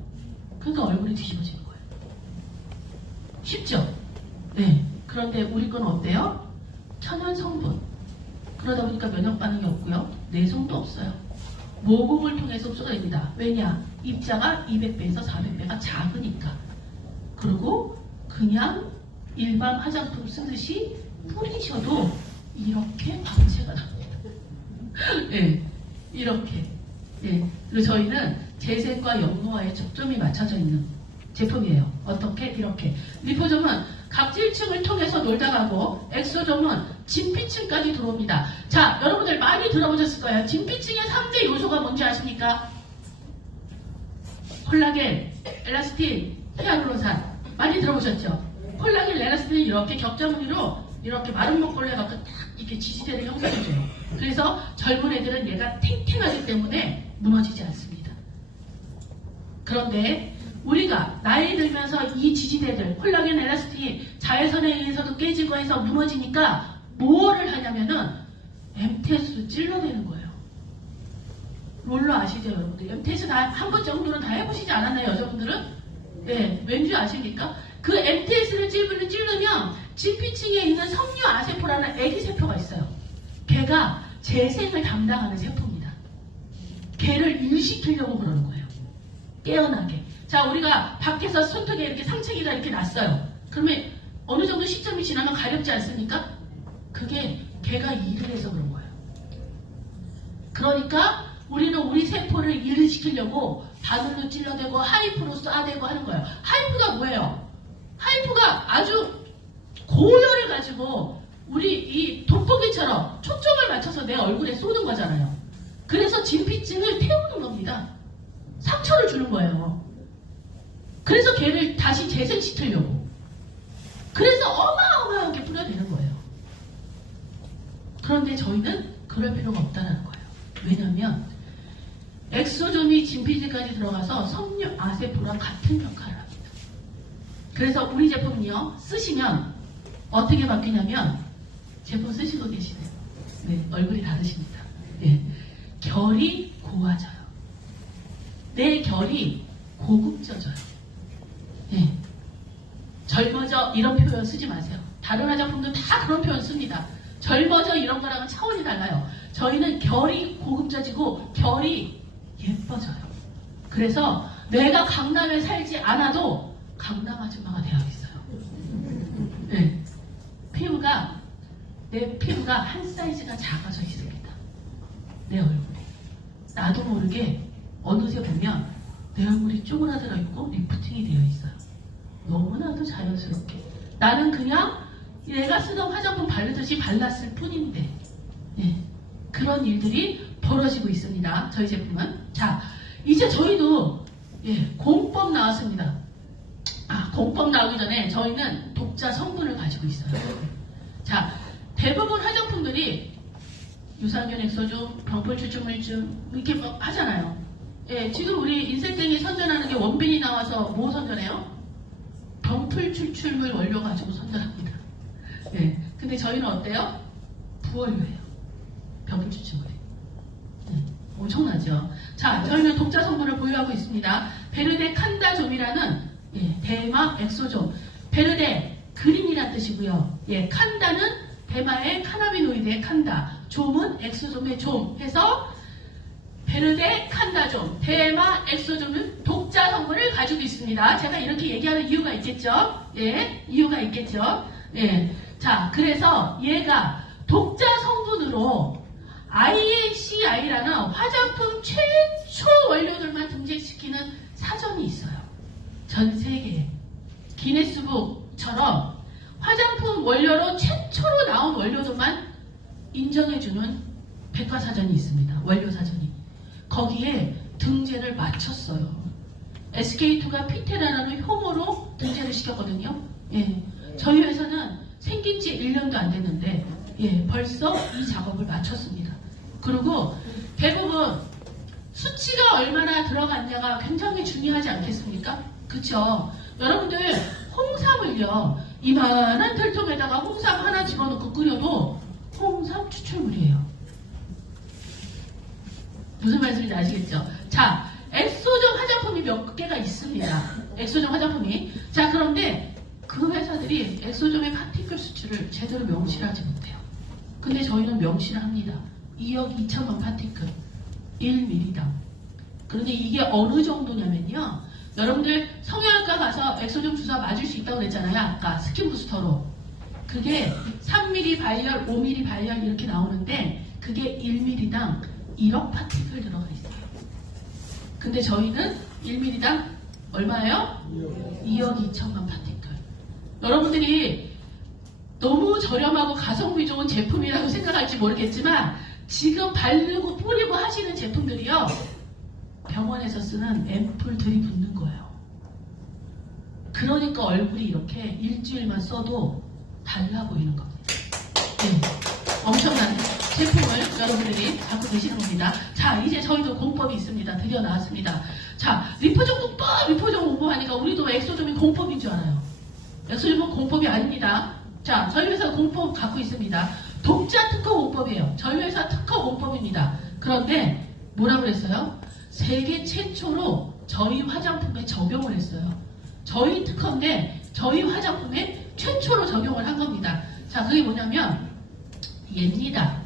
그러니까 얼굴이 뒤집어지는 거예요. 쉽죠? 네. 그런데 우리 건 어때요? 천연 성분. 그러다 보니까 면역 반응이 없고요. 내성도 없어요. 모공을 통해서 흡수가 됩니다. 왜냐? 입자가 200배에서 400배가 작으니까. 그리고 그냥 일반 화장품 쓰듯이 뿌리셔도 이렇게 광채가 납니다. 네, 이렇게. 네. 그리고 저희는 재생과 영노화에 초점이 맞춰져 있는 제품이에요. 어떻게? 이렇게. 리포점은 각질층을 통해서 놀다 가고 엑소점은 진피층까지 들어옵니다. 자, 여러분들 많이 들어보셨을 거예요. 진피층의 3대 요소가 뭔지 아십니까? 콜라겐, 엘라스틴, 히알루론산. 많이 들어보셨죠? 콜라겐, 엘라스틴은 이렇게 격자무늬로 이렇게 마른 목걸로 해갖고 딱 이렇게 지지대를 형성해줘요. 그래서 젊은 애들은 얘가 탱탱하기 때문에 무너지지 않습니다. 그런데 우리가 나이 들면서 이 지지대들, 콜라겐, 엘라스틴이 자외선에 의해서도 깨지고 해서 무너지니까 뭐를 하냐면은 MTS로 찔러대는 거예요. 롤러 아시죠, 여러분들? MTS 다 한 번 정도는 다 해보시지 않았나요, 여자분들은? 네, 왠지 아십니까? 그 MTS를 찔르면 진피층에 있는 섬유아세포라는 애기세포가 있어요. 걔가 재생을 담당하는 세포입니다. 걔를 일시키려고 그러는 거예요. 깨어나게. 자, 우리가 밖에서 손톱에 이렇게 상처기가 이렇게 났어요. 그러면 어느 정도 시점이 지나면 가렵지 않습니까? 그게 걔가 일을 해서 그런 거예요. 그러니까 우리는 우리 세포를 일을 시키려고 바늘로 찔러대고 하이프로 쏴대고 하는 거예요. 하이프가 뭐예요? 하이프가 아주 고열을 가지고 우리 이 돋보기처럼 초점을 맞춰서 내 얼굴에 쏘는 거잖아요. 그래서 진피층을 태우는 겁니다. 상처를 주는 거예요. 그래서 걔를 다시 재생시키려고. 그래서 어마어마하게 뿌려대는 거예요. 그런데 저희는 그럴 필요가 없다는 거예요. 왜냐하면 엑소점이 진피층까지 들어가서 섬유아세포랑 같은 역할을 합니다. 그래서 우리 제품은요, 쓰시면 어떻게 바뀌냐면, 제품 쓰시고 계시네요. 네, 얼굴이 다르십니다. 네, 결이 고와져요. 내 결이 고급져져요. 네, 젊어져 이런 표현 쓰지 마세요. 다른 화장품도 다 그런 표현 씁니다. 젊어져 이런 거랑은 차원이 달라요. 저희는 결이 고급져지고 결이 예뻐져요. 그래서 내가 강남에 살지 않아도 강남 아줌마가 되어있어요. 네. 내 피부가 한 사이즈가 작아져 있습니다. 내 얼굴이. 나도 모르게 어느새 보면 내 얼굴이 쪼그라들어 있고 리프팅이 되어 있어요. 너무나도 자연스럽게. 나는 그냥 내가 쓰던 화장품 바르듯이 발랐을 뿐인데, 네. 그런 일들이 벌어지고 있습니다. 저희 제품은. 자, 이제 저희도 공법 나왔습니다. 공법 나오기 전에 저희는 독자 성분을 가지고 있어요. 자, 대부분 화장품들이 유산균, 엑소줌, 병풀 추출물증 이렇게 뭐 하잖아요. 예, 지금 우리 인생땡이 선전하는 게 원빈이 나와서 뭐 선전해요? 병풀 추출물 원료 가지고 선전합니다. 예, 근데 저희는 어때요? 부원료예요. 병풀 추출물이. 엄청나죠? 자, 저희는 독자 성분을 보유하고 있습니다. 베르데 칸다좀이라는 대마 엑소좀. 베르데 그린이란 뜻이고요. 칸다는 대마의 카나비노이드의 칸다, 좀은 엑소좀의 좀 해서 베르데 칸다좀, 대마 엑소좀은 독자 성분을 가지고 있습니다. 제가 이렇게 얘기하는 이유가 있겠죠? 이유가 있겠죠? 자, 그래서 얘가 독자 성분으로 INCI라는 화장품 최초 원료들만 등재시키는 사전이 있어요. 전 세계에. 기네스북처럼 화장품 원료로 최초로 나온 원료들만 인정해주는 백과사전이 있습니다. 원료사전이. 거기에 등재를 마쳤어요. SK2가 피테라라는 효모로 등재를 시켰거든요. 저희 회사는 생긴 지 1년도 안 됐는데 벌써 이 작업을 마쳤습니다. 그리고 대부분 수치가 얼마나 들어갔냐가 굉장히 중요하지 않겠습니까? 그쵸? 여러분들 홍삼을요, 이만한 들통에다가 홍삼 하나 집어넣고 끓여도 홍삼 추출물이에요. 무슨 말씀인지 아시겠죠? 자, 엑소점 화장품이 몇 개가 있습니다. 엑소점 화장품이. 자, 그런데 그 회사들이 엑소점의 파티클 수치를 제대로 명시하지 못해요. 근데 저희는 명시를 합니다. 2억 2천만 파티클 1ml당. 그런데 이게 어느 정도냐면요, 여러분들 성형외과 가서 엑소점 주사 맞을 수 있다고 그랬잖아요. 아까 스킨 부스터로. 그게 3mm 발열, 5mm 발열 이렇게 나오는데 그게 1ml당 1억 파티클 들어가 있어요. 근데 저희는 1ml당 얼마예요? 2억 2천만 파티클. 여러분들이 너무 저렴하고 가성비 좋은 제품이라고 생각할지 모르겠지만 지금 바르고 뿌리고 하시는 제품들이요, 병원에서 쓰는 앰플 들이붓는 거예요. 그러니까 얼굴이 이렇게 일주일만 써도 달라 보이는 겁니다. 엄청난 제품을 여러분들이 갖고 계시는 겁니다. 자, 이제 저희도 공법이 있습니다. 드디어 나왔습니다. 자, 리포점 공법! 리포점 공법하니까 우리도 엑소점이 공법인 줄 알아요. 엑소점은 공법이 아닙니다. 자, 저희 회사 공법 갖고 있습니다. 독자 특허 공법이에요. 저희 회사 특허 공법입니다. 그런데 뭐라고 그랬어요? 세계 최초로 저희 화장품에 적용을 했어요. 저희 특허인데 저희 화장품에 최초로 적용을 한 겁니다. 자, 그게 뭐냐면 얘입니다.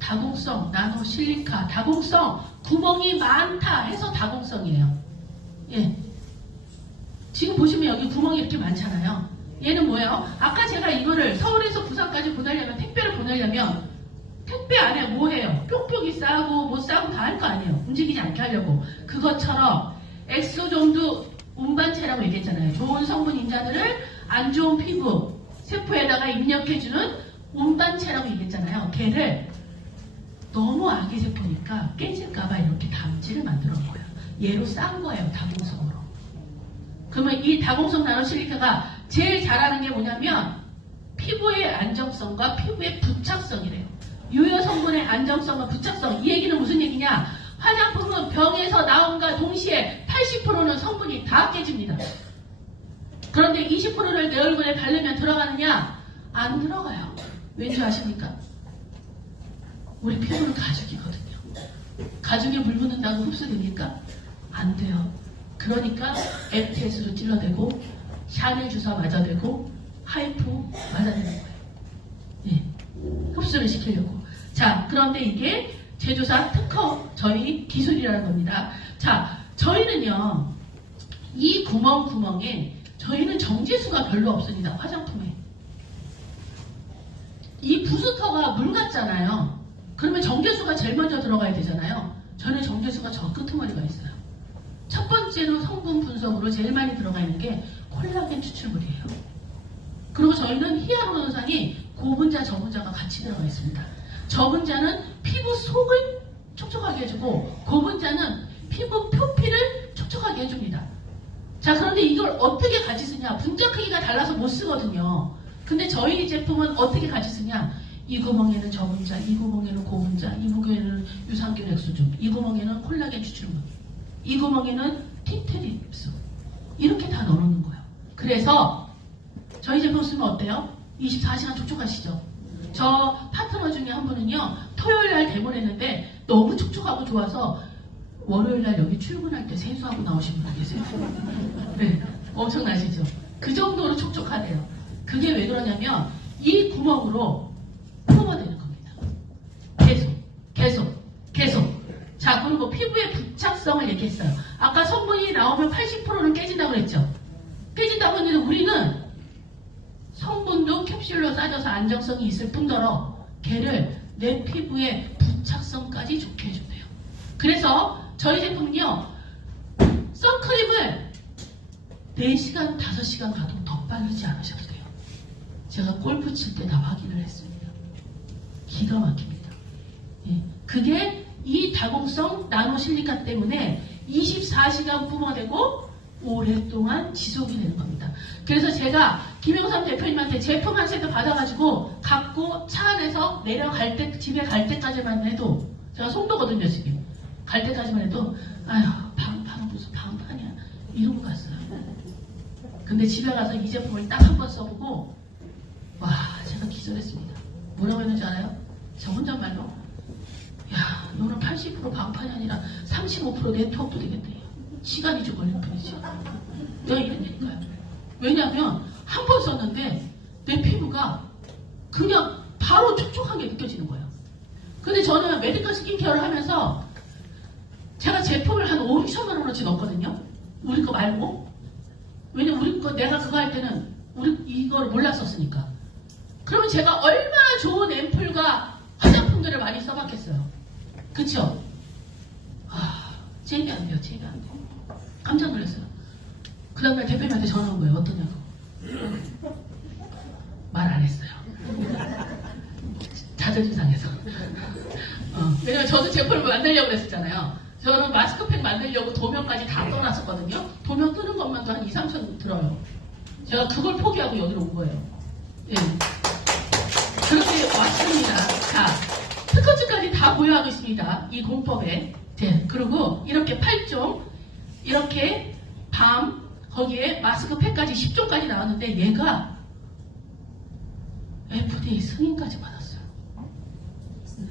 다공성 나노 실리카, 다공성 구멍이 많다 해서 다공성이에요. 지금 보시면 여기 구멍이 이렇게 많잖아요. 얘는 뭐예요? 아까 제가 이거를 서울에서 부산까지 보내려면, 택배를 보내려면 택배 안에 뭐 해요? 뾱뾱이 싸고 뭐 싸고 다 할 거 아니에요. 움직이지 않게 하려고. 그것처럼 엑소좀도 운반체라고 얘기했잖아요. 좋은 성분 인자들을 안 좋은 피부 세포에다가 입력해주는 운반체라고 얘기했잖아요. 걔를 너무 아기 세포니까 깨질까봐 이렇게 담지를 만들어 놓은 거예요. 얘로 싼 거예요. 다공성으로. 그러면 이 다공성 나노실리카가 제일 잘하는 게 뭐냐면 피부의 안정성과 피부의 부착성이래요. 유효 성분의 안정성과 부착성. 이 얘기는 무슨 얘기냐? 화장품은 병에서 나온과 동시에 80%는 성분이 다 깨집니다. 그런데 20%를 내 얼굴에 바르면 들어가느냐? 안 들어가요. 왠지 아십니까? 우리 피부는 가죽이거든요. 가죽에 물 묻는다고 흡수됩니까? 안 돼요. 그러니까 FTS로 찔러대고 샤넬 주사 맞아대고 하이프 맞아대는 거예요. 흡수를 시키려고. 자, 그런데 이게 제조사 특허 저희 기술이라는 겁니다. 자, 저희는요, 이 구멍에 저희는 정제수가 별로 없습니다. 화장품에. 이 부스터가 물 같잖아요. 그러면 정제수가 제일 먼저 들어가야 되잖아요. 저는 정제수가 저 끄트머리가 있어요. 첫 번째로 성분 분석으로 제일 많이 들어가 있는 게 콜라겐 추출물이에요. 그리고 저희는 히아루론산이 고분자, 저분자가 같이 들어가 있습니다. 저분자는 피부 속을 촉촉하게 해주고 고분자는 피부 표피를 촉촉하게 해줍니다. 자, 그런데 이걸 어떻게 같이 쓰냐? 분자 크기가 달라서 못 쓰거든요. 근데 저희 제품은 어떻게 같이 쓰냐? 이 구멍에는 저분자, 이 구멍에는 고분자, 이 구멍에는 유산균 액수줌, 이 구멍에는 콜라겐 추출물, 이 구멍에는 틴테립수. 이렇게 다 넣어놓는 거예요. 그래서 저희 제품 쓰면 어때요? 24시간 촉촉하시죠? 저 파트너 중에 한 분은요, 토요일 날 데모했는데 너무 촉촉하고 좋아서 월요일 날 여기 출근할 때 세수하고 나오신 분 계세요. 네, 엄청나시죠? 그 정도로 촉촉하대요. 그게 왜 그러냐면 이 구멍으로 뿜어내는 겁니다. 계속. 자, 그리고 피부의 부착성을 얘기했어요. 아까 성분이 나오면 80%는 깨진다고 그랬죠? 깨진다고 했는데 우리는 성분도 캡슐로 싸져서 안정성이 있을 뿐더러 걔를 내 피부의 부착성까지 좋게 해준대요. 그래서 저희 제품은요, 선크림을 4시간, 5시간 가도 더 바르지 않으셔도 돼요. 제가 골프 칠 때 다 확인을 했습니다. 기가 막힙니다. 예, 그게 이 다공성 나노실리카 때문에 24시간 뿜어내고 오랫동안 지속이 되는 겁니다. 그래서 제가 김영삼 대표님한테 제품 한 세트 받아가지고 갖고 차 안에서 내려갈 때, 집에 갈 때까지만 해도, 제가 송도거든요, 지금. 갈 때까지만 해도, 아휴, 방판은 무슨 방판이야. 이러고 갔어요. 근데 집에 가서 이 제품을 딱 한 번 써보고, 와, 제가 기절했습니다. 뭐라고 했는지 알아요? 저 혼잣말로, 야, 너는 80% 방판이 아니라 35% 네트워크도 되겠대. 시간이 좀 걸릴 뿐이지. 내가 이랬으니까요. 왜냐하면 한 번 썼는데 내 피부가 그냥 바로 촉촉하게 느껴지는 거예요. 근데 저는 메디컬 스킨케어를 하면서 제가 제품을 한 5, 6천만 원어치 넣었거든요. 우리 거 말고. 왜냐면 우리 거, 내가 그거 할 때는 우리 이걸 몰랐었으니까. 그러면 제가 얼마나 좋은 앰플과 화장품들을 많이 써봤겠어요. 그쵸? 아, 제입이 안 돼요. 제입이 안 돼요. 깜짝 놀랐어요. 그 다음날 대표님한테 전화 온 거예요. 어떠냐고. 말 안 했어요. 자존심 상해서. 왜냐면 저도 제품을 만들려고 했었잖아요. 저는 마스크팩 만들려고 도면까지 다 떠났었거든요. 도면 뜨는 것만도 한 2, 3천 들어요. 제가 그걸 포기하고 여기로 온 거예요. 예. 그렇게 왔습니다. 자, 특허증까지 다 보유하고 있습니다. 이 공법에. 네, 그리고 이렇게 8종, 이렇게 밤, 거기에 마스크팩까지 10종까지 나왔는데 얘가 FDA 승인까지 받았어요.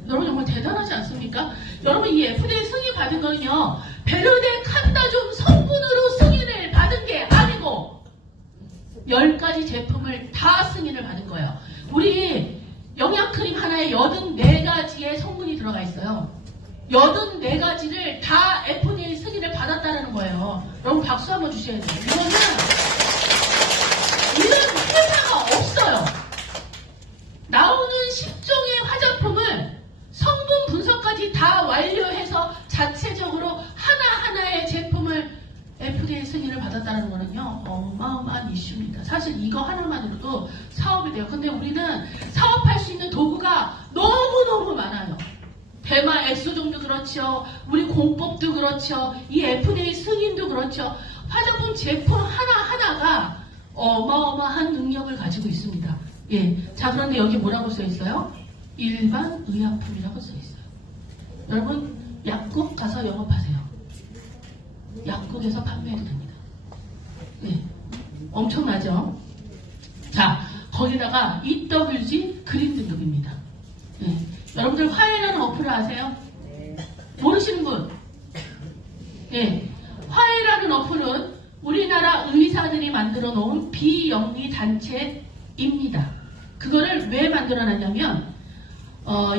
여러분 정말 대단하지 않습니까? 여러분 이 FDA 승인 받은 거는요, 베르데칸다듐 성분으로 승인을 받은 게 아니고 10가지 제품을 다 승인을 받은 거예요. 우리 영양크림 하나에 84가지의 성분이 들어가 있어요. 84가지를 다 FDA 승인을 받았다는 거예요. 여러분 박수 한번 주셔야 돼요. 이런 회사가 없어요. 나오는 10종의 화장품을 성분 분석까지 다 완료해서 자체적으로 하나하나의 제품을 FDA 승인을 받았다는 거는요, 어마어마한 이슈입니다. 사실 이거 하나만으로도 사업이 돼요. 근데 우리는 사업할 수 있는 도구가 너무너무 많아요. 대마 엑소종도 그렇죠. 우리 공법도 그렇죠. 이 FDA 승인도 그렇죠. 화장품 제품 하나하나가 어마어마한 능력을 가지고 있습니다. 예. 자, 그런데 여기 뭐라고 써 있어요? 일반 의약품이라고 써 있어요. 여러분, 약국 가서 영업하세요. 약국에서 판매해도 됩니다. 예. 엄청나죠? 자, 거기다가 EWG 그린 등급입니다. 예. 여러분들 화해라는 어플을 아세요? 모르시는 분? 예. 화해라는 어플은 우리나라 의사들이 만들어 놓은 비영리 단체입니다. 그거를 왜 만들어 놨냐면,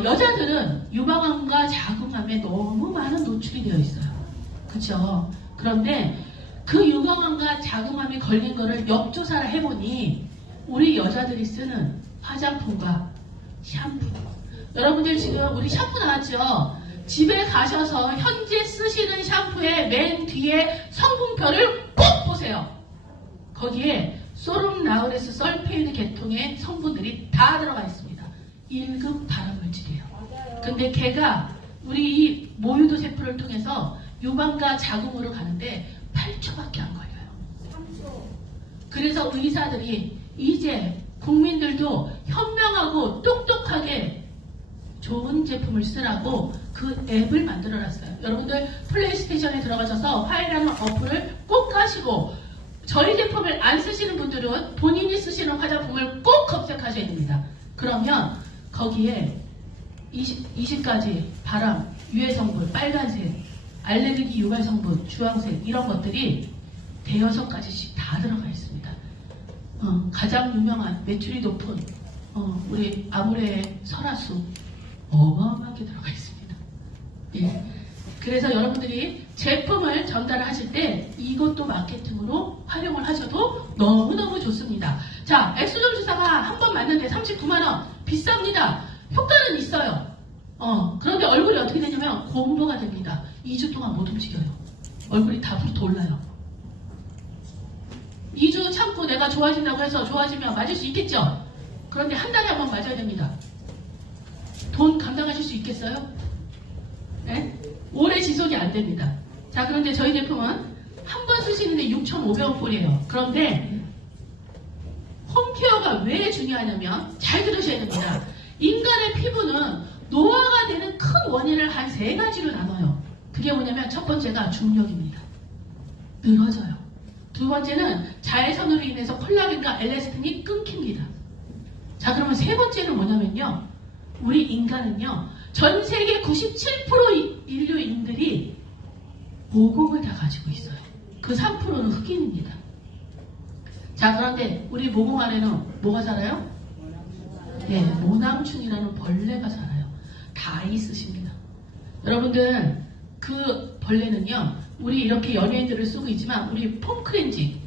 여자들은 유방암과 자궁암에 너무 많은 노출이 되어 있어요. 그쵸? 그런데 그 유방암과 자궁암에 걸린 거를 역조사를 해보니 우리 여자들이 쓰는 화장품과 샴푸, 여러분들 지금 우리 샴푸 나왔죠? 집에 가셔서 현재 쓰시는 샴푸의 맨 뒤에 성분표를 꼭 보세요. 거기에 소름나우레스 설페이드 계통의 성분들이 다 들어가 있습니다. 1급 발암물질이에요. 근데 걔가 우리 이 모유도 세포를 통해서 유방과 자궁으로 가는데 8초밖에 안 걸려요. 그래서 의사들이 이제 국민들도 현명하고 똑똑하게 좋은 제품을 쓰라고 그 앱을 만들어놨어요. 여러분들 플레이스테이션에 들어가셔서 화해라는 어플을 꼭 하시고 저희 제품을 안 쓰시는 분들은 본인이 쓰시는 화장품을 꼭 검색하셔야 됩니다. 그러면 거기에 20가지 바람, 유해 성분, 빨간색, 알레르기 유발 성분, 주황색 이런 것들이 대여섯 가지씩 다 들어가 있습니다. 가장 유명한 매출이 높은 우리 아모레 설화수 어마어마하게 들어가 있습니다. 예. 그래서 여러분들이 제품을 전달하실 때 이것도 마케팅으로 활용을 하셔도 너무너무 좋습니다. 자, 엑소존 주사가 한 번 맞는데 39만원 비쌉니다. 효과는 있어요. 그런데 얼굴이 어떻게 되냐면 곰보가 됩니다. 2주 동안 못 움직여요. 얼굴이 다 불돌라요. 2주 참고 내가 좋아진다고 해서 좋아지면 맞을 수 있겠죠? 그런데 한 달에 한 번 맞아야 됩니다. 돈 감당하실 수 있겠어요? 네? 오래 지속이 안 됩니다. 자, 그런데 저희 제품은 한 번 쓰시는데 6,500원 꼴이에요. 그런데 홈케어가 왜 중요하냐면 잘 들으셔야 됩니다. 인간의 피부는 노화가 되는 큰 원인을 한 3가지로 나눠요. 그게 뭐냐면 첫 번째가 중력입니다. 늘어져요. 두 번째는 자외선으로 인해서 콜라겐과 엘라스틴이 끊깁니다. 자, 그러면 세 번째는 뭐냐면요. 우리 인간은요. 전 세계 97% 인류인들이 모공을 다 가지고 있어요. 그 3%는 흑인입니다. 자, 그런데 우리 모공 안에는 뭐가 살아요? 네, 모낭충이라는 벌레가 살아요. 다 있으십니다. 여러분들 그 벌레는요. 우리 이렇게 연예인들을 쓰고 있지만 우리 폼크렌징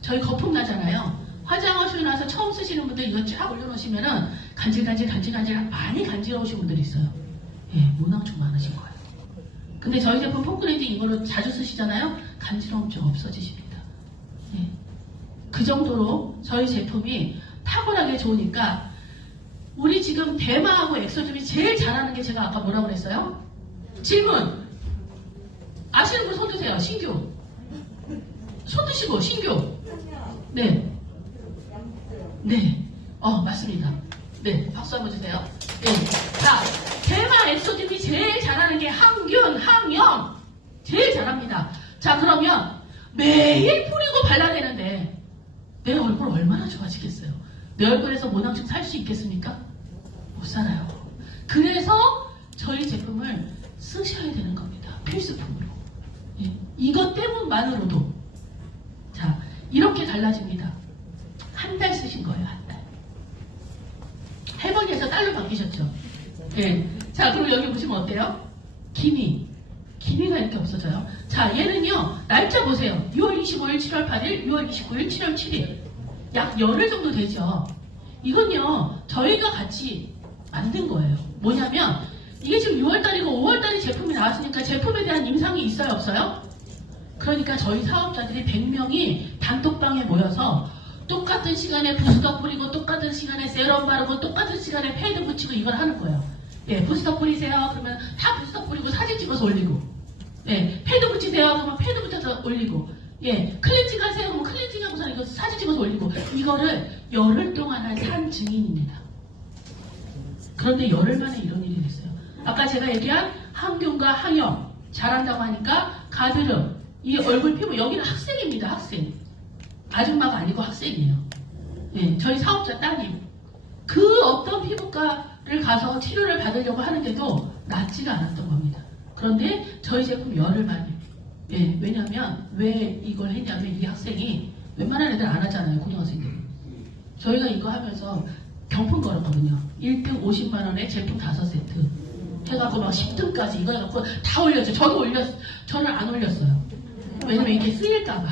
저희 거품 나잖아요. 화장하시고 나서 처음 쓰시는 분들 이거 쫙 올려놓으시면은 간질간질 많이 간지러우신 분들이 있어요. 예, 모낭충 많으신 거예요. 근데 저희 제품 폼크렌징 이걸로 자주 쓰시잖아요. 간지러움 좀 없어지십니다. 예. 그 정도로 저희 제품이 탁월하게 좋으니까 우리 지금 대마하고 엑소즘이 제일 잘하는 게 제가 아까 뭐라고 그랬어요? 질문! 아시는 분 손 드세요. 신규. 손 드시고 신규. 네. 네. 맞습니다. 네. 박수 한번 주세요. 네. 자, 대마 엑소즘이 제일 잘하는 게 항균, 항염. 제일 잘합니다. 자, 그러면 매일 뿌리고 발라야 되는데 내 얼굴 얼마나 좋아지겠어요? 내 얼굴에서 모낭충 살 수 있겠습니까? 못 살아요. 그래서 저희 제품을 쓰셔야 되는 겁니다. 필수품으로. 예. 이것 때문만으로도 자, 이렇게 달라집니다. 한 달 쓰신 거예요. 한 달. 할머니에서 딸로 바뀌셨죠? 예. 자, 그럼 여기 보시면 어때요? 기미가 이렇게 없어져요. 자, 얘는요. 날짜 보세요. 6월 25일, 7월 8일, 6월 29일, 7월 7일. 약 열흘 정도 되죠. 이건요. 저희가 같이 만든 거예요. 뭐냐면 이게 지금 6월달이고 5월달에 제품이 나왔으니까 제품에 대한 임상이 있어요? 없어요? 그러니까 저희 사업자들이 100명이 단톡방에 모여서 똑같은 시간에 부스터 뿌리고 똑같은 시간에 세럼 바르고 똑같은 시간에 패드 붙이고 이걸 하는 거예요. 예, 부스터 뿌리세요. 그러면 다 부스터 뿌리고 사진 찍어서 올리고 예, 패드 붙이세요. 그러면 패드 붙여서 올리고 예, 클렌징 하세요. 그러면 클렌징 하고서 이거 사진 찍어서 올리고 이거를 열흘 동안 산 증인입니다. 그런데 열흘 만에 이런 일이 됐어요. 아까 제가 얘기한 항균과 항염 잘한다고 하니까 가드름 이 얼굴 피부 여기는 학생입니다. 학생. 아줌마가 아니고 학생이에요. 네, 저희 사업자 따님. 그 어떤 피부과를 가서 치료를 받으려고 하는데도 낫지가 않았던 겁니다. 그런데 저희 제품 열흘 만에. 네, 왜냐면 왜 이걸 했냐면 이 학생이 웬만한 애들 안 하잖아요. 고등학생들. 저희가 이거 하면서 경품 걸었거든요. 1등 50만원에 제품 5세트. 해갖고 막 10등까지 이거 해갖고 다 올렸죠. 저는 안 올렸어요. 왜냐면 이게 쓰일까봐.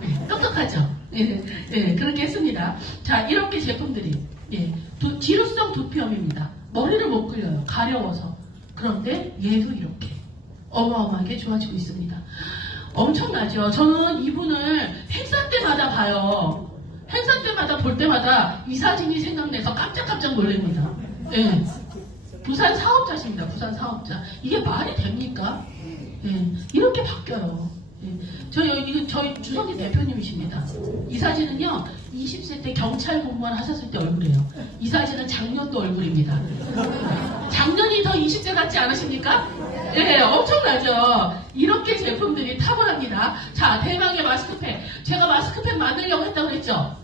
네, 똑똑하죠? 네, 네, 그렇게 했습니다. 자, 이렇게 제품들이. 예, 지루성 두피염입니다. 머리를 못 그려요. 가려워서. 그런데 얘도 이렇게 어마어마하게 좋아지고 있습니다. 엄청나죠? 저는 이분을 행사 때마다 봐요. 행사 때마다 볼 때마다 이 사진이 생각나서 깜짝깜짝 놀랍니다. 예. 부산 사업자십니다. 부산 사업자. 이게 말이 됩니까? 예. 이렇게 바뀌어요. 저희 주석이 대표님이십니다. 이 사진은요, 20세 때 경찰 공무원 하셨을 때 얼굴이에요. 이 사진은 작년도 얼굴입니다. 작년이 더 20세 같지 않으십니까? 네, 엄청나죠? 이렇게 제품들이 탁월합니다. 자, 대망의 마스크팩. 제가 마스크팩 만들려고 했다고 그랬죠?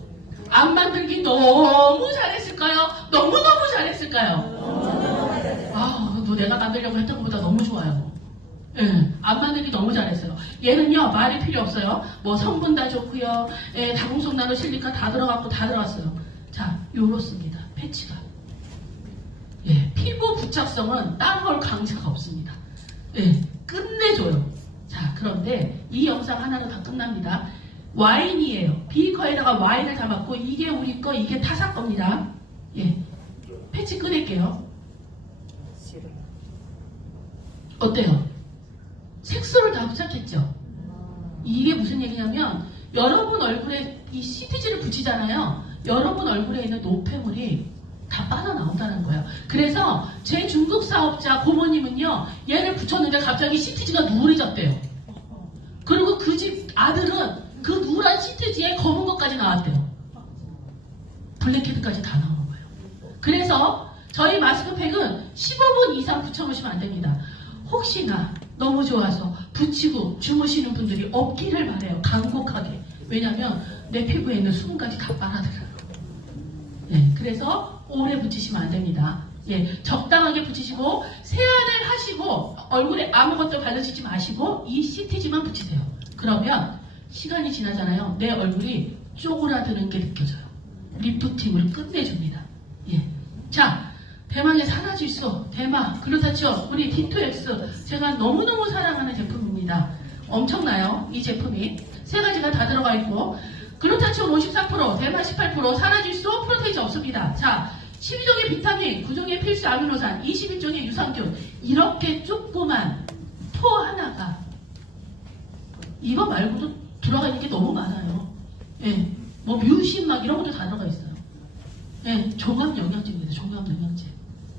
안 만들기 너무 잘했을까요? 너무너무 잘했을까요? 아, 너 내가 만들려고 했던 것보다 너무 좋아요. 예, 안 만들기 너무 잘했어요. 얘는요, 말이 필요 없어요. 뭐 성분 다 좋고요. 예, 다공속 나노 실리카 다 들어갔고 다 들어갔어요. 자, 요렇습니다. 패치가. 예, 피부 부착성은 딴 걸 강사가 없습니다. 예, 끝내줘요. 자, 그런데 이 영상 하나로 다 끝납니다. 와인이에요. 비커에다가 와인을 담았고 이게 우리 거, 이게 타사 겁니다. 예, 패치 꺼낼게요. 어때요? 색소를 다 부착했죠? 이게 무슨 얘기냐면 여러분 얼굴에 이 CTG를 붙이잖아요. 여러분 얼굴에 있는 노폐물이 다 빠져나온다는 거예요. 그래서 제 중국 사업자 고모님은요, 얘를 붙였는데 갑자기 CTG가 누래졌대요. 그리고 그 집 아들은 그 누런 CTG에 검은 것까지 나왔대요. 블랙헤드까지 다 나온 거예요. 그래서 저희 마스크팩은 15분 이상 붙여놓으시면 안 됩니다. 혹시나 너무 좋아서 붙이고 주무시는 분들이 없기를 바래요. 간곡하게. 왜냐면 내 피부에 있는 수분까지 다 빨아들여요. 예, 그래서 오래 붙이시면 안 됩니다. 예, 적당하게 붙이시고 세안을 하시고 얼굴에 아무것도 바르시지 마시고 이 CTG만 붙이세요. 그러면 시간이 지나잖아요. 내 얼굴이 쪼그라드는 게 느껴져요. 리프팅으로 끝내줍니다. 예, 자, 대망의 산화질소, 대마, 글루타치온, 우리 D2X 제가 너무너무 사랑하는 제품입니다. 엄청나요, 이 제품이. 세 가지가 다 들어가 있고 글루타치온 54%, 대마 18%, 산화질소, 프로테이즈 없습니다. 자, 12종의 비타민, 9종의 필수 아미노산, 21종의 유산균, 이렇게 조그만 포 하나가 이거 말고도 들어가 있는 게 너무 많아요. 예, 뭐 뮤신 막 이런 것도 다 들어가 있어요. 예, 종합 영양제입니다. 종합 영양제.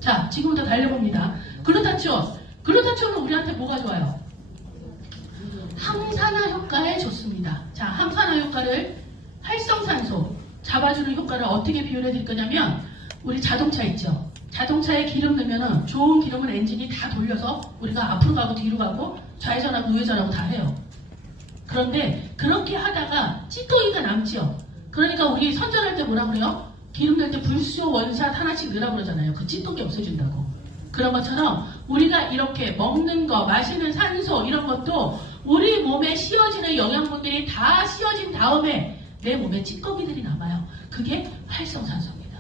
자, 지금부터 달려봅니다. 글루타치온. 글루타치온은 우리한테 뭐가 좋아요? 항산화 효과에 좋습니다. 자, 항산화 효과를 활성산소 잡아주는 효과를 어떻게 비유해 드릴 거냐면 우리 자동차 있죠? 자동차에 기름 넣으면 좋은 기름을 엔진이 다 돌려서 우리가 앞으로 가고 뒤로 가고 좌회전하고 우회전하고 다 해요. 그런데 그렇게 하다가 찌꺼기가 남지요. 그러니까 우리 선전할 때 뭐라 그래요? 기름 넣을 때 불수요 원샷 하나씩 넣으라고 그러잖아요. 그 찌꺼기 없애준다고. 그런 것처럼 우리가 이렇게 먹는 거, 마시는 산소 이런 것도 우리 몸에 씌워지는 영양분들이 다 씌워진 다음에 내 몸에 찌꺼기들이 남아요. 그게 활성산소입니다.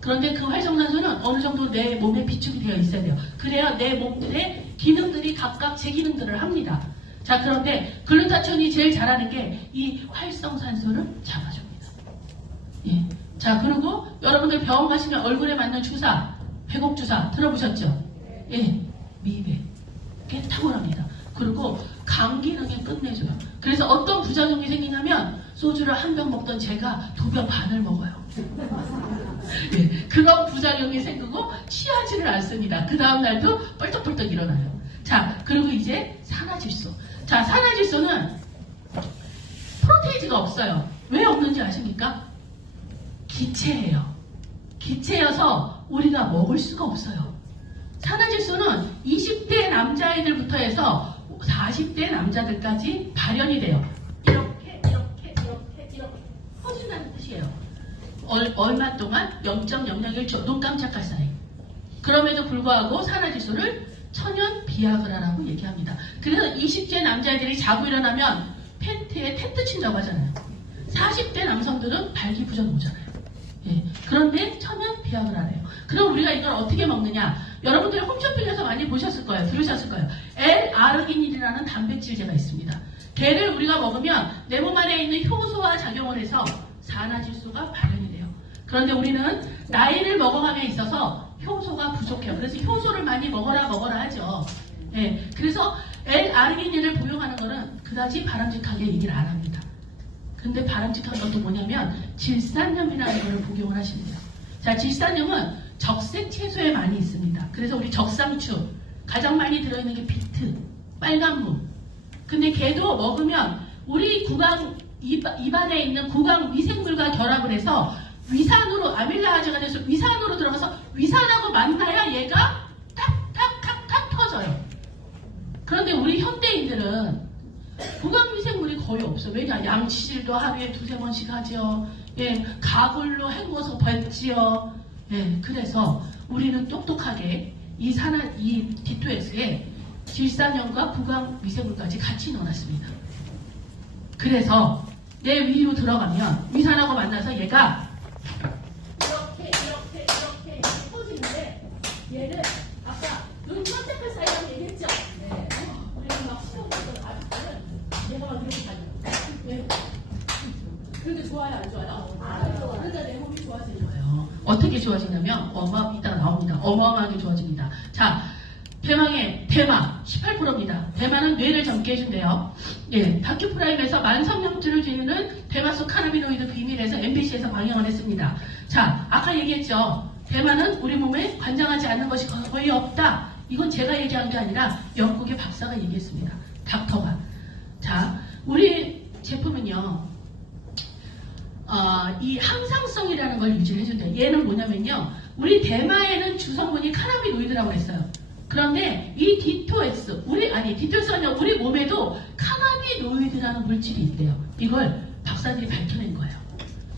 그런데 그 활성산소는 어느 정도 내 몸에 비축이 되어 있어야 돼요. 그래야 내 몸들의 기능들이 각각 제 기능들을 합니다. 자, 그런데 글루타치온이 제일 잘하는 게 이 활성산소를 잡아줍니다. 예. 자, 그리고 여러분들 병원 가시면 얼굴에 맞는 주사, 배곡 주사 들어보셨죠? 예, 미백. 꽤 탁월합니다. 그리고 간 기능에 끝내줘요. 그래서 어떤 부작용이 생기냐면 소주를 한 병 먹던 제가 2병 반을 먹어요. 예, 그런 부작용이 생기고 취하지를 않습니다. 그 다음날도 뻘떡뻘떡 일어나요. 자, 그리고 이제 산화질소. 자, 산화질소는 프로테이즈가 없어요. 왜 없는지 아십니까? 기체예요. 기체여서 우리가 먹을 수가 없어요. 산화질소는 20대 남자애들부터 해서 40대 남자들까지 발현이 돼요. 이렇게 퍼진다는 뜻이에요. 얼마 동안 0.001초, 눈 깜짝할 사이. 그럼에도 불구하고 산화질소를 천연 비아그라라고 얘기합니다. 그래서 20대 남자애들이 자고 일어나면 팬티에 텐트 친다고 하잖아요. 40대 남성들은 발기부전 오잖아요. 예, 그런데 천연 비아그라래요. 그럼 우리가 이걸 어떻게 먹느냐? 여러분들이 홈쇼핑에서 많이 보셨을 거예요. 들으셨을 거예요. L-아르기닌이라는 단백질제가 있습니다. 걔를 우리가 먹으면 내 몸 안에 있는 효소와 작용을 해서 산화질소가 발현이 돼요. 그런데 우리는 나이를 먹어감에 있어서 효소가 부족해요. 그래서 효소를 많이 먹어라 하죠. 예, 그래서 L-아르기닌을 복용하는 거는 그다지 바람직하게 얘기를 안 합니다. 근데 바람직한 것도 뭐냐면 질산염이라는 걸 복용을 하십니다. 자, 질산염은 적색 채소에 많이 있습니다. 그래서 우리 적상추 가장 많이 들어있는 게 비트, 빨간무, 근데 걔도 먹으면 우리 구강 입안에 있는 구강 미생물과 결합을 해서 위산으로 아밀라아제가 돼서 위산으로 들어가서 위산하고 만나야 얘가 탁탁탁탁 터져요. 그런데 우리 현대인들은 구강 미생물이 거의 없어. 왜냐? 양치질도 하루에 2-3번씩 하죠. 예, 가글로 헹궈서 뱉지요. 예, 그래서 우리는 똑똑하게 이 D2X에 질산염과 구강 미생물까지 같이 넣어놨습니다. 그래서 내 위로 들어가면 위산하고 만나서 얘가 이렇게 퍼지는데 얘를 아까 눈 컨택할 사이라고 얘기했죠? 네. 우리가 막 시험에서 아직까지는 얘가 막 이렇게 다녀요. 네. 그런데 좋아요, 안 좋아요? 그러니까 내 몸이 좋아지는 거예요. 어떻게 좋아지냐면 이따가 나옵니다. 어마어마하게 좋아집니다. 자, 대망의 대마 18%입니다. 대마는 뇌를 젊게 해준대요. 예, 다큐프라임에서 만성염증을 줄이는 대마 속 카나비노이드 비밀에서 MBC에서 방영을 했습니다. 자, 아까 얘기했죠. 대마는 우리 몸에 관장하지 않는 것이 거의 없다. 이건 제가 얘기한 게 아니라 영국의 박사가 얘기했습니다. 닥터가. 자, 우리 제품은요. 이 항상성이라는 걸 유지를 해준대요. 얘는 뭐냐면요. 우리 대마에는 주성분이 카나비노이드라고 했어요. 그런데 이 D2X, D2X가 아니라 우리 몸에도 카나비노이드라는 물질이 있대요. 이걸 박사들이 밝혀낸 거예요.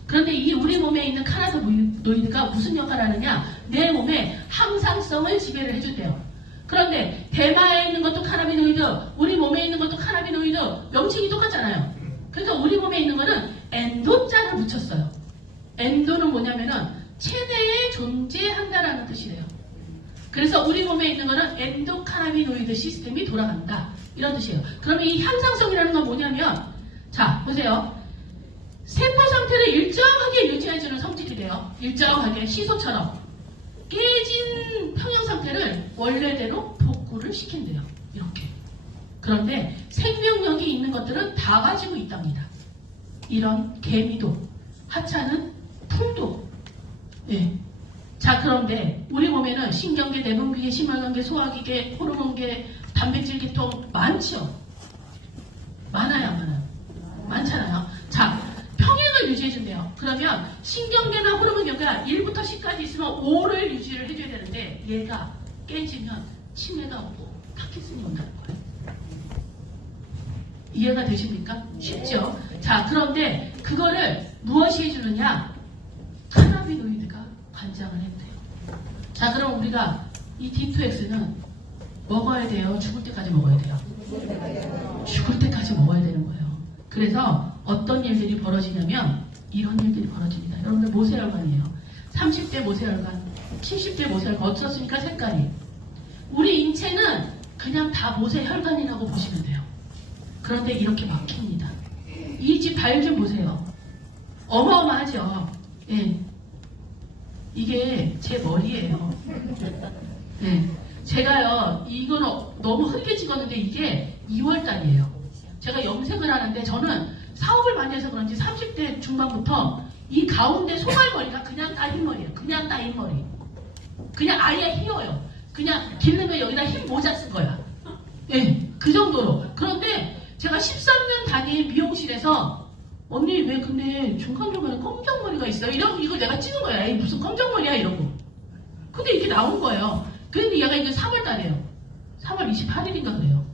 그런데 이 우리 몸에 있는 카나비노이드가 무슨 역할을 하느냐? 내 몸의 항상성을 지배를 해준대요. 그런데 대마에 있는 것도 카나비노이드, 우리 몸에 있는 것도 카나비노이드, 명칭이 똑같잖아요. 그러니까 우리 몸에 있는 거는 엔도자를 붙였어요. 엔도는 뭐냐면은 체내에 존재한다라는 뜻이래요. 그래서 우리 몸에 있는 거는 엔도카나비노이드 시스템이 돌아간다. 이런 뜻이에요. 그러면 이 향상성이라는 건 뭐냐면, 자, 보세요. 세포 상태를 일정하게 유지해주는 성질이래요. 일정하게, 시소처럼. 깨진 평형 상태를 원래대로 복구를 시킨대요. 이렇게. 그런데 생명력이 있는 것들은 다 가지고 있답니다. 이런 개미도, 하찮은 풀도. 예. 자, 그런데 우리 몸에는 신경계, 내분비계, 심혈관계, 소화기계, 호르몬계, 단백질계통 많죠? 많아요, 안 많아요? 많잖아요. 자, 평행을 유지해준대요. 그러면 신경계나 호르몬계가 1부터 10까지 있으면 5를 유지를 해줘야 되는데 얘가 깨지면 치매가 오고 파킨슨이 온다는 거예요. 이해가 되십니까? 쉽죠? 자, 그런데 그거를 무엇이 해주느냐? 카나비노이드가 관장을 했대요. 자, 그럼 우리가 이 D2X는 먹어야 돼요? 죽을 때까지 먹어야 돼요? 죽을 때까지 먹어야 되는 거예요. 그래서 어떤 일들이 벌어지냐면 이런 일들이 벌어집니다. 여러분들 모세혈관이에요. 30대 모세혈관, 70대 모세혈관 어떻습니까? 색깔이. 우리 인체는 그냥 다 모세혈관이라고 보시면 돼요. 그런데 이렇게 막힙니다. 이 집 발 좀 보세요. 어마어마하죠? 예. 이게 제 머리예요. 네. 제가요, 이거는 너무 흐리게 찍었는데 이게 2월달이에요. 제가 염색을 하는데 저는 사업을 많이 해서 그런지 30대 중반부터 이 가운데 소갈머리가 그냥 따인 머리예요. 그냥 따인 머리. 그냥 아예 휘어요. 그냥 기르면 여기다 흰 모자 쓴 거야. 네, 그 정도로. 그런데 제가 13년 다닌 미용실에서 언니 왜 근데 중간중간에 검정머리가 있어요? 이걸 내가 찍은 거야. 에이, 무슨 검정머리야 이러고. 근데 이렇게 나온 거예요. 근데 얘가 이제 3월달이에요. 3월 28일인가 그래요.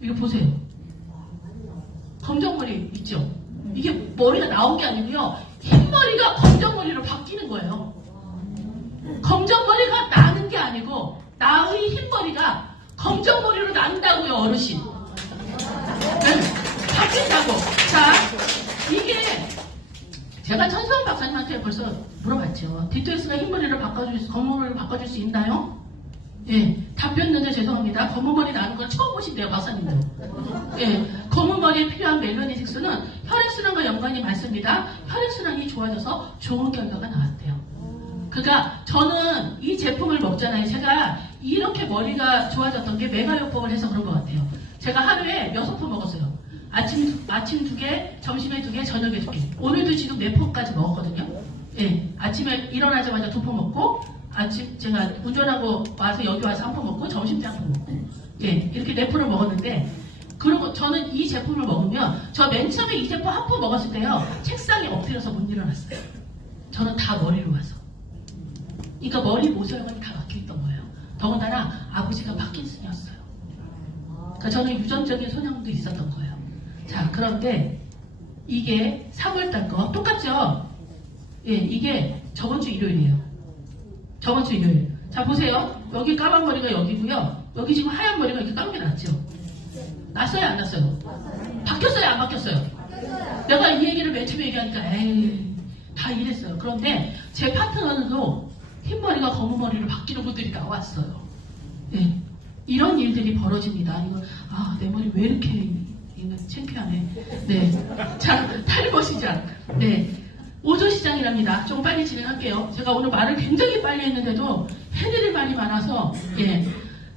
이거 보세요. 검정머리 있죠? 이게 머리가 나온 게 아니고요. 흰머리가 검정머리로 바뀌는 거예요. 검정머리가 나는 게 아니고 나의 흰머리가 검정머리로 난다고요, 어르신. 네, 바뀐다고. 자, 이게 제가 천수원 박사님한테 벌써 물어봤죠. D2X가 흰머리를 검은머리로 바꿔줄 수 있나요? 예, 답변는데 죄송합니다. 검은머리 나는 건 처음 보신대요, 박사님도. 예, 검은머리에 필요한 멜라닌 색소는 혈액순환과 연관이 많습니다. 혈액순환이 좋아져서 좋은 결과가 나왔대요. 그러니까 저는 이 제품을 먹잖아요. 제가 이렇게 머리가 좋아졌던 게 메가요법을 해서 그런 것 같아요. 제가 하루에 6포 먹었어요. 아침 2개, 점심에 2개, 저녁에 2개. 오늘도 지금 4포까지 먹었거든요. 예, 아침에 일어나자마자 2포 먹고, 아침 제가 운전하고 와서 여기 와서 1포 먹고, 점심 때 1포 먹고. 예, 이렇게 4포를 먹었는데, 그리고 저는 이 제품을 먹으면 저 맨 처음에 이 제품 한 푼 먹었을 때요. 책상에 엎드려서 못 일어났어요. 저는 다 머리로 와서. 그러니까 머리 모세혈관이 다 막혀있던 거예요. 더군다나 아버지가 파킨슨이었어요. 그러니까 저는 유전적인 소양도 있었던 거예요. 자, 그런데 이게 3월달 거 똑같죠? 예, 이게 저번 주 일요일이에요. 저번 주 일요일. 자, 보세요. 여기 까만 머리가 여기고요. 여기 지금 하얀 머리가 이렇게 까맣게 났죠? 났어요, 안 났어요? 바뀌었어요, 안 바뀌었어요? 내가 이 얘기를 맨 처음에 얘기하니까 에이, 다 이랬어요. 그런데 제 파트너도 흰머리가 검은머리로 바뀌는 분들이 나왔어요. 예, 이런 일들이 벌어집니다. 이거, 내 머리 왜 이렇게 이거 창피하네. 네. 자, 탈모 시장. 네. 5조 시장이랍니다. 좀 빨리 진행할게요. 제가 오늘 말을 굉장히 빨리 했는데도 해드릴 말이 많아서,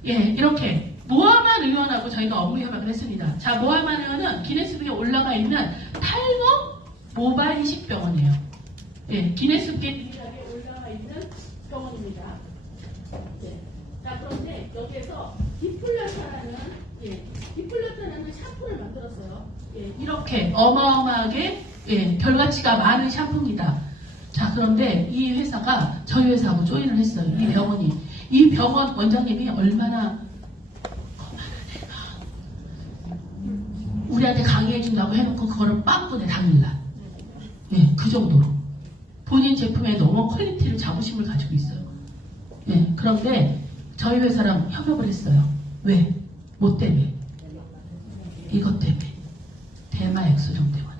이렇게. 모하만 의원하고 저희가 업무 협약을 했습니다. 자, 모하만 의원은 기네스북에 올라가 있는 탈모 모바일 이식병원이에요. 예, 기네스북에 올라가 있는 병원입니다. 네. 자, 그런데 여기에서 디플러타라는 샴푸를 만들었어요. 예, 이렇게 어마어마하게 결과치가 많은 샴푸입니다. 자, 그런데 이 회사가 저희 회사하고 조인을 했어요. 이 병원이. 이 병원 원장님이 얼마나 우리한테 강의해준다고 해놓고 그거를 빵꾸내 당일날. 예, 그 정도로. 본인 제품에 너무 퀄리티를 자부심을 가지고 있어요. 예, 그런데 저희 회사랑 협업을 했어요. 왜? 뭐 때문에? 이것 때문에. 대마 엑소점 때문에.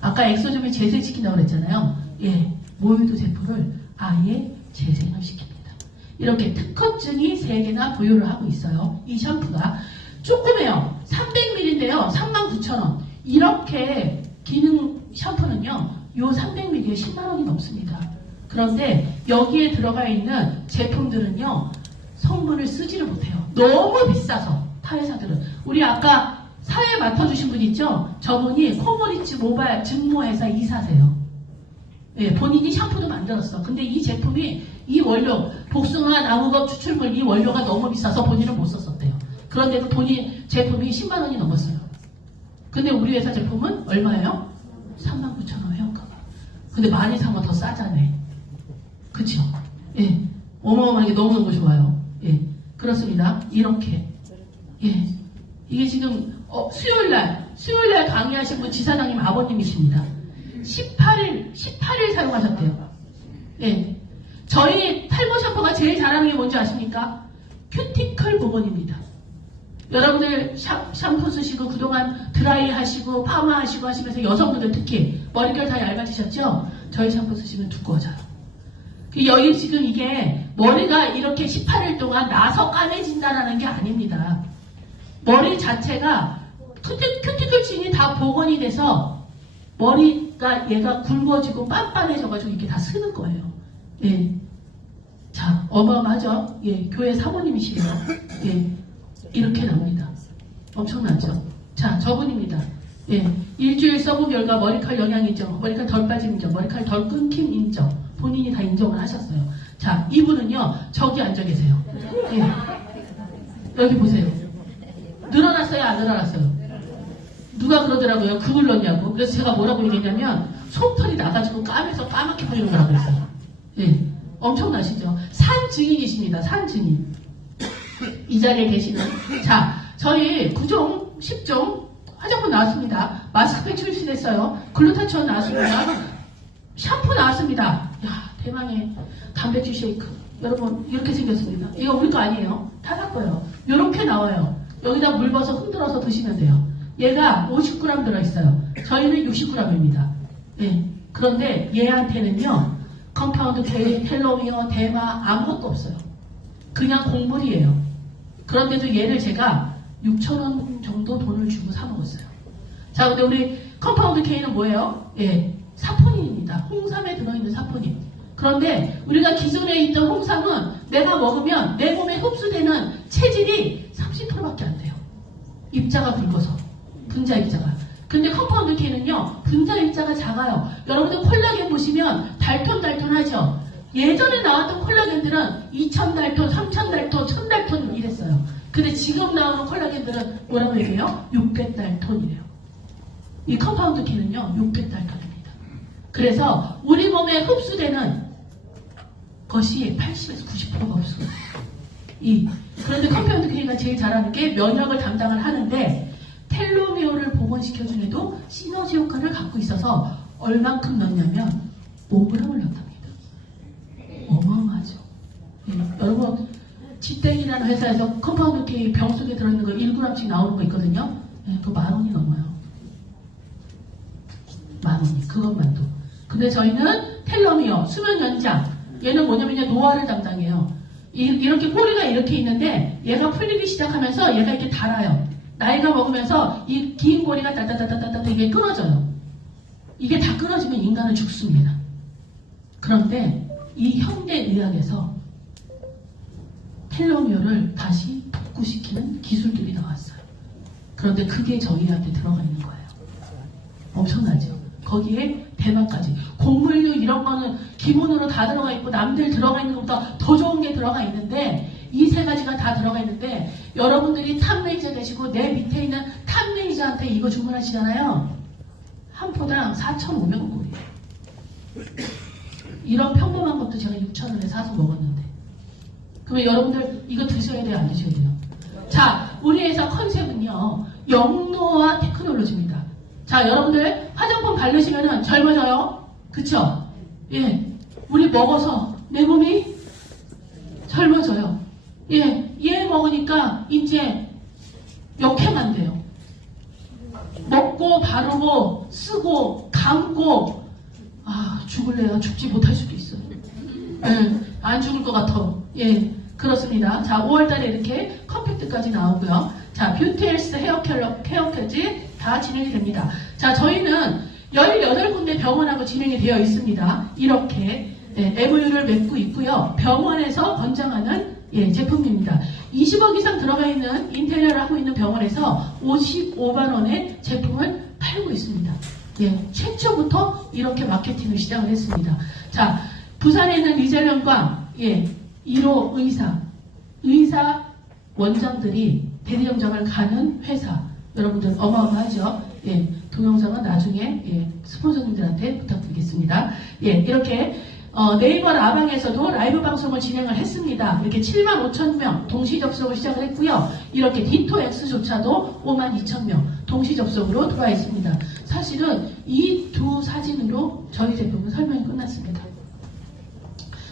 아까 엑소점이 재생시킨다고 그랬잖아요. 예, 모유도 제품을 아예 재생을 시킵니다. 이렇게 특허증이 3개나 보유를 하고 있어요. 이 샴푸가. 조그매요. 300ml인데요. 39,000원. 이렇게 기능 샴푸는요. 요 300ml에 10만원이 넘습니다. 그런데 여기에 들어가 있는 제품들은요. 성분을 쓰지를 못해요. 너무 비싸서 타 회사들은. 우리 아까 사회 맡아주신 분 있죠? 저분이 코모리츠 모바일 증모회사 이사세요. 예, 본인이 샴푸도 만들었어. 근데 이 제품이 이 원료, 복숭아 나무겁 추출물 이 원료가 너무 비싸서 본인은 못 썼었대요. 그런데 그 본인 제품이 10만원이 넘었어요. 근데 우리 회사 제품은 얼마예요? 39,000원 회원가가. 근데 많이 사면 더 싸잖아요. 그쵸? 예. 어마어마하게 너무너무 좋아요. 예. 그렇습니다. 이렇게. 예. 이게 지금, 수요일날 강의하신 분 지사장님 아버님이십니다. 18일 사용하셨대요. 예. 저희 탈모 샴푸가 제일 잘하는 게 뭔지 아십니까? 큐티클 부분입니다. 여러분들 샴푸 쓰시고 그동안 드라이 하시고 파마 하시고 하시면서 여성분들 특히 머릿결 다 얇아지셨죠? 저희 샴푸 쓰시면 두꺼워져요. 여기 지금 이게 머리가 이렇게 18일 동안 나서 까매진다라는 게 아닙니다. 머리 자체가 큐티클층이 다 복원이 돼서 머리가 얘가 굵어지고 빤빤해져가지고 이렇게 다 쓰는 거예요. 예. 자, 어마어마하죠? 예, 교회 사모님이시래요. 예. 이렇게 나옵니다. 엄청나죠? 자, 저분입니다. 예, 일주일 써본 결과 머리칼 영양 인정, 머리칼 덜 빠짐 인정, 머리칼 덜 끊김 인정. 본인이 다 인정을 하셨어요. 자, 이분은요, 저기 앉아 계세요. 예. 여기 보세요. 늘어났어요, 안 늘어났어요? 누가 그러더라고요. 그걸 넣냐고. 그래서 제가 뭐라고 얘기했냐면, 솜털이 나가지고 까매서 까맣게 보이는 거라고 했어요. 예. 엄청나시죠? 산 증인이십니다. 산 증인. 이 자리에 계시는. 자, 저희 9종, 10종 화장품 나왔습니다. 마스크팩 출시됐어요. 글루타치온 나왔습니다. 샴푸 나왔습니다. 야, 대망의 단백질 쉐이크. 여러분, 이렇게 생겼습니다. 이거 우리 거 아니에요. 타사 거예요. 이렇게 나와요. 여기다 물 벗어 흔들어서 드시면 돼요. 얘가 50g 들어있어요. 저희는 60g입니다. 예. 그런데 얘한테는요, 컴파운드 K, 텔로미어, 대마 아무것도 없어요. 그냥 곡물이에요. 그런데도 얘를 제가 6,000원 정도 돈을 주고 사 먹었어요. 자, 근데 우리 컴파운드 K는 뭐예요? 예, 사포닌입니다. 홍삼에 들어있는 사포닌. 그런데 우리가 기존에 있던 홍삼은 내가 먹으면 내 몸에 흡수되는 체질이 30%밖에 안 돼요. 입자가 굵어서. 분자 입자가. 근데 컴파운드 K는요, 분자 입자가 작아요. 여러분들 콜라겐 보시면 달톤하죠? 예전에 나왔던 콜라겐들은 2000달톤, 3000달톤, 1000달톤 이랬어요. 근데 지금 나오는 콜라겐들은 뭐라고 얘기해요? 600달톤이래요. 이 컴파운드 K는요 600달톤입니다. 그래서 우리 몸에 흡수되는 것이 80에서 90%가 흡수돼요. 그런데 컴파운드 K가 제일 잘하는 게 면역을 담당을 하는데 텔로미어를 복원시켜주에도 시너지 효과를 갖고 있어서 얼만큼 넣냐면 5g을 넣답니다. 어마어마하죠. 여러분 지땡이라는 회사에서 컴파운드 K 병 속에 들어있는 거 1g씩 나오는 거 있거든요. 그거 10,000원이 넘어요. 10,000원이 그것만도. 근데 저희는 텔로미어, 수면 연장, 얘는 뭐냐면요 노화를 담당해요. 이렇게 꼬리가 이렇게 있는데 얘가 풀리기 시작하면서 얘가 이렇게 닳아요. 나이가 먹으면서 이 긴 꼬리가 따따따따따따 이게 끊어져요. 이게 다 끊어지면 인간은 죽습니다. 그런데 이 현대의학에서 텔로미어를 다시 복구시키는 기술들이 나왔어요. 그런데 그게 저희한테 들어가 있는 거예요. 엄청나죠? 거기에 대만까지. 곡물류 이런 거는 기본으로 다 들어가 있고 남들 들어가 있는 것보다 더 좋은 게 들어가 있는데 이 세 가지가 다 들어가 있는데 여러분들이 탑레이저 되시고 내 밑에 있는 탑레이저한테 이거 주문하시잖아요. 한 포당 4,500원 꼴이에요. 이런 평범한 것도 제가 6,000원에 사서 먹었는데 그러면 여러분들 이거 드셔야 돼요? 안 드셔야 돼요? 자, 우리 회사 컨셉은요 영노화 테크놀로지입니다. 자, 여러분들 화장품 바르시면 젊어져요? 그쵸? 예, 우리 먹어서 내 몸이 젊어져요. 예, 얘 먹으니까 이제 역해만 돼요. 먹고 바르고 쓰고 감고 죽을래야 죽지 못할 수도 있어요. 예, 안 죽을 것 같아. 예, 그렇습니다. 자, 5월달에 이렇게 컴팩트까지 나오고요. 자, 뷰티헬스 헤어케어까지 다 진행이 됩니다. 자, 저희는 18군데 병원하고 진행이 되어 있습니다. 이렇게 MOU를 맺고 있고요. 병원에서 권장하는 제품입니다. 20억 이상 들어가 있는 인테리어를 하고 있는 병원에서 55만원의 제품을 팔고 있습니다. 예, 최초부터 이렇게 마케팅을 시작을 했습니다. 자, 부산에 있는 리젤런과 1호 의사 원장들이 대리점장을 가는 회사. 여러분들 어마어마하죠? 예, 동영상은 나중에 스폰서님들한테 부탁드리겠습니다. 예, 이렇게 네이버 라방에서도 라이브 방송을 진행을 했습니다. 이렇게 75,000명 동시 접속을 시작을 했고요. 이렇게 디토엑스조차도 52,000명 동시 접속으로 들어와 있습니다. 사실은 이 두 사진으로 저희 제품은 설명이 끝났습니다.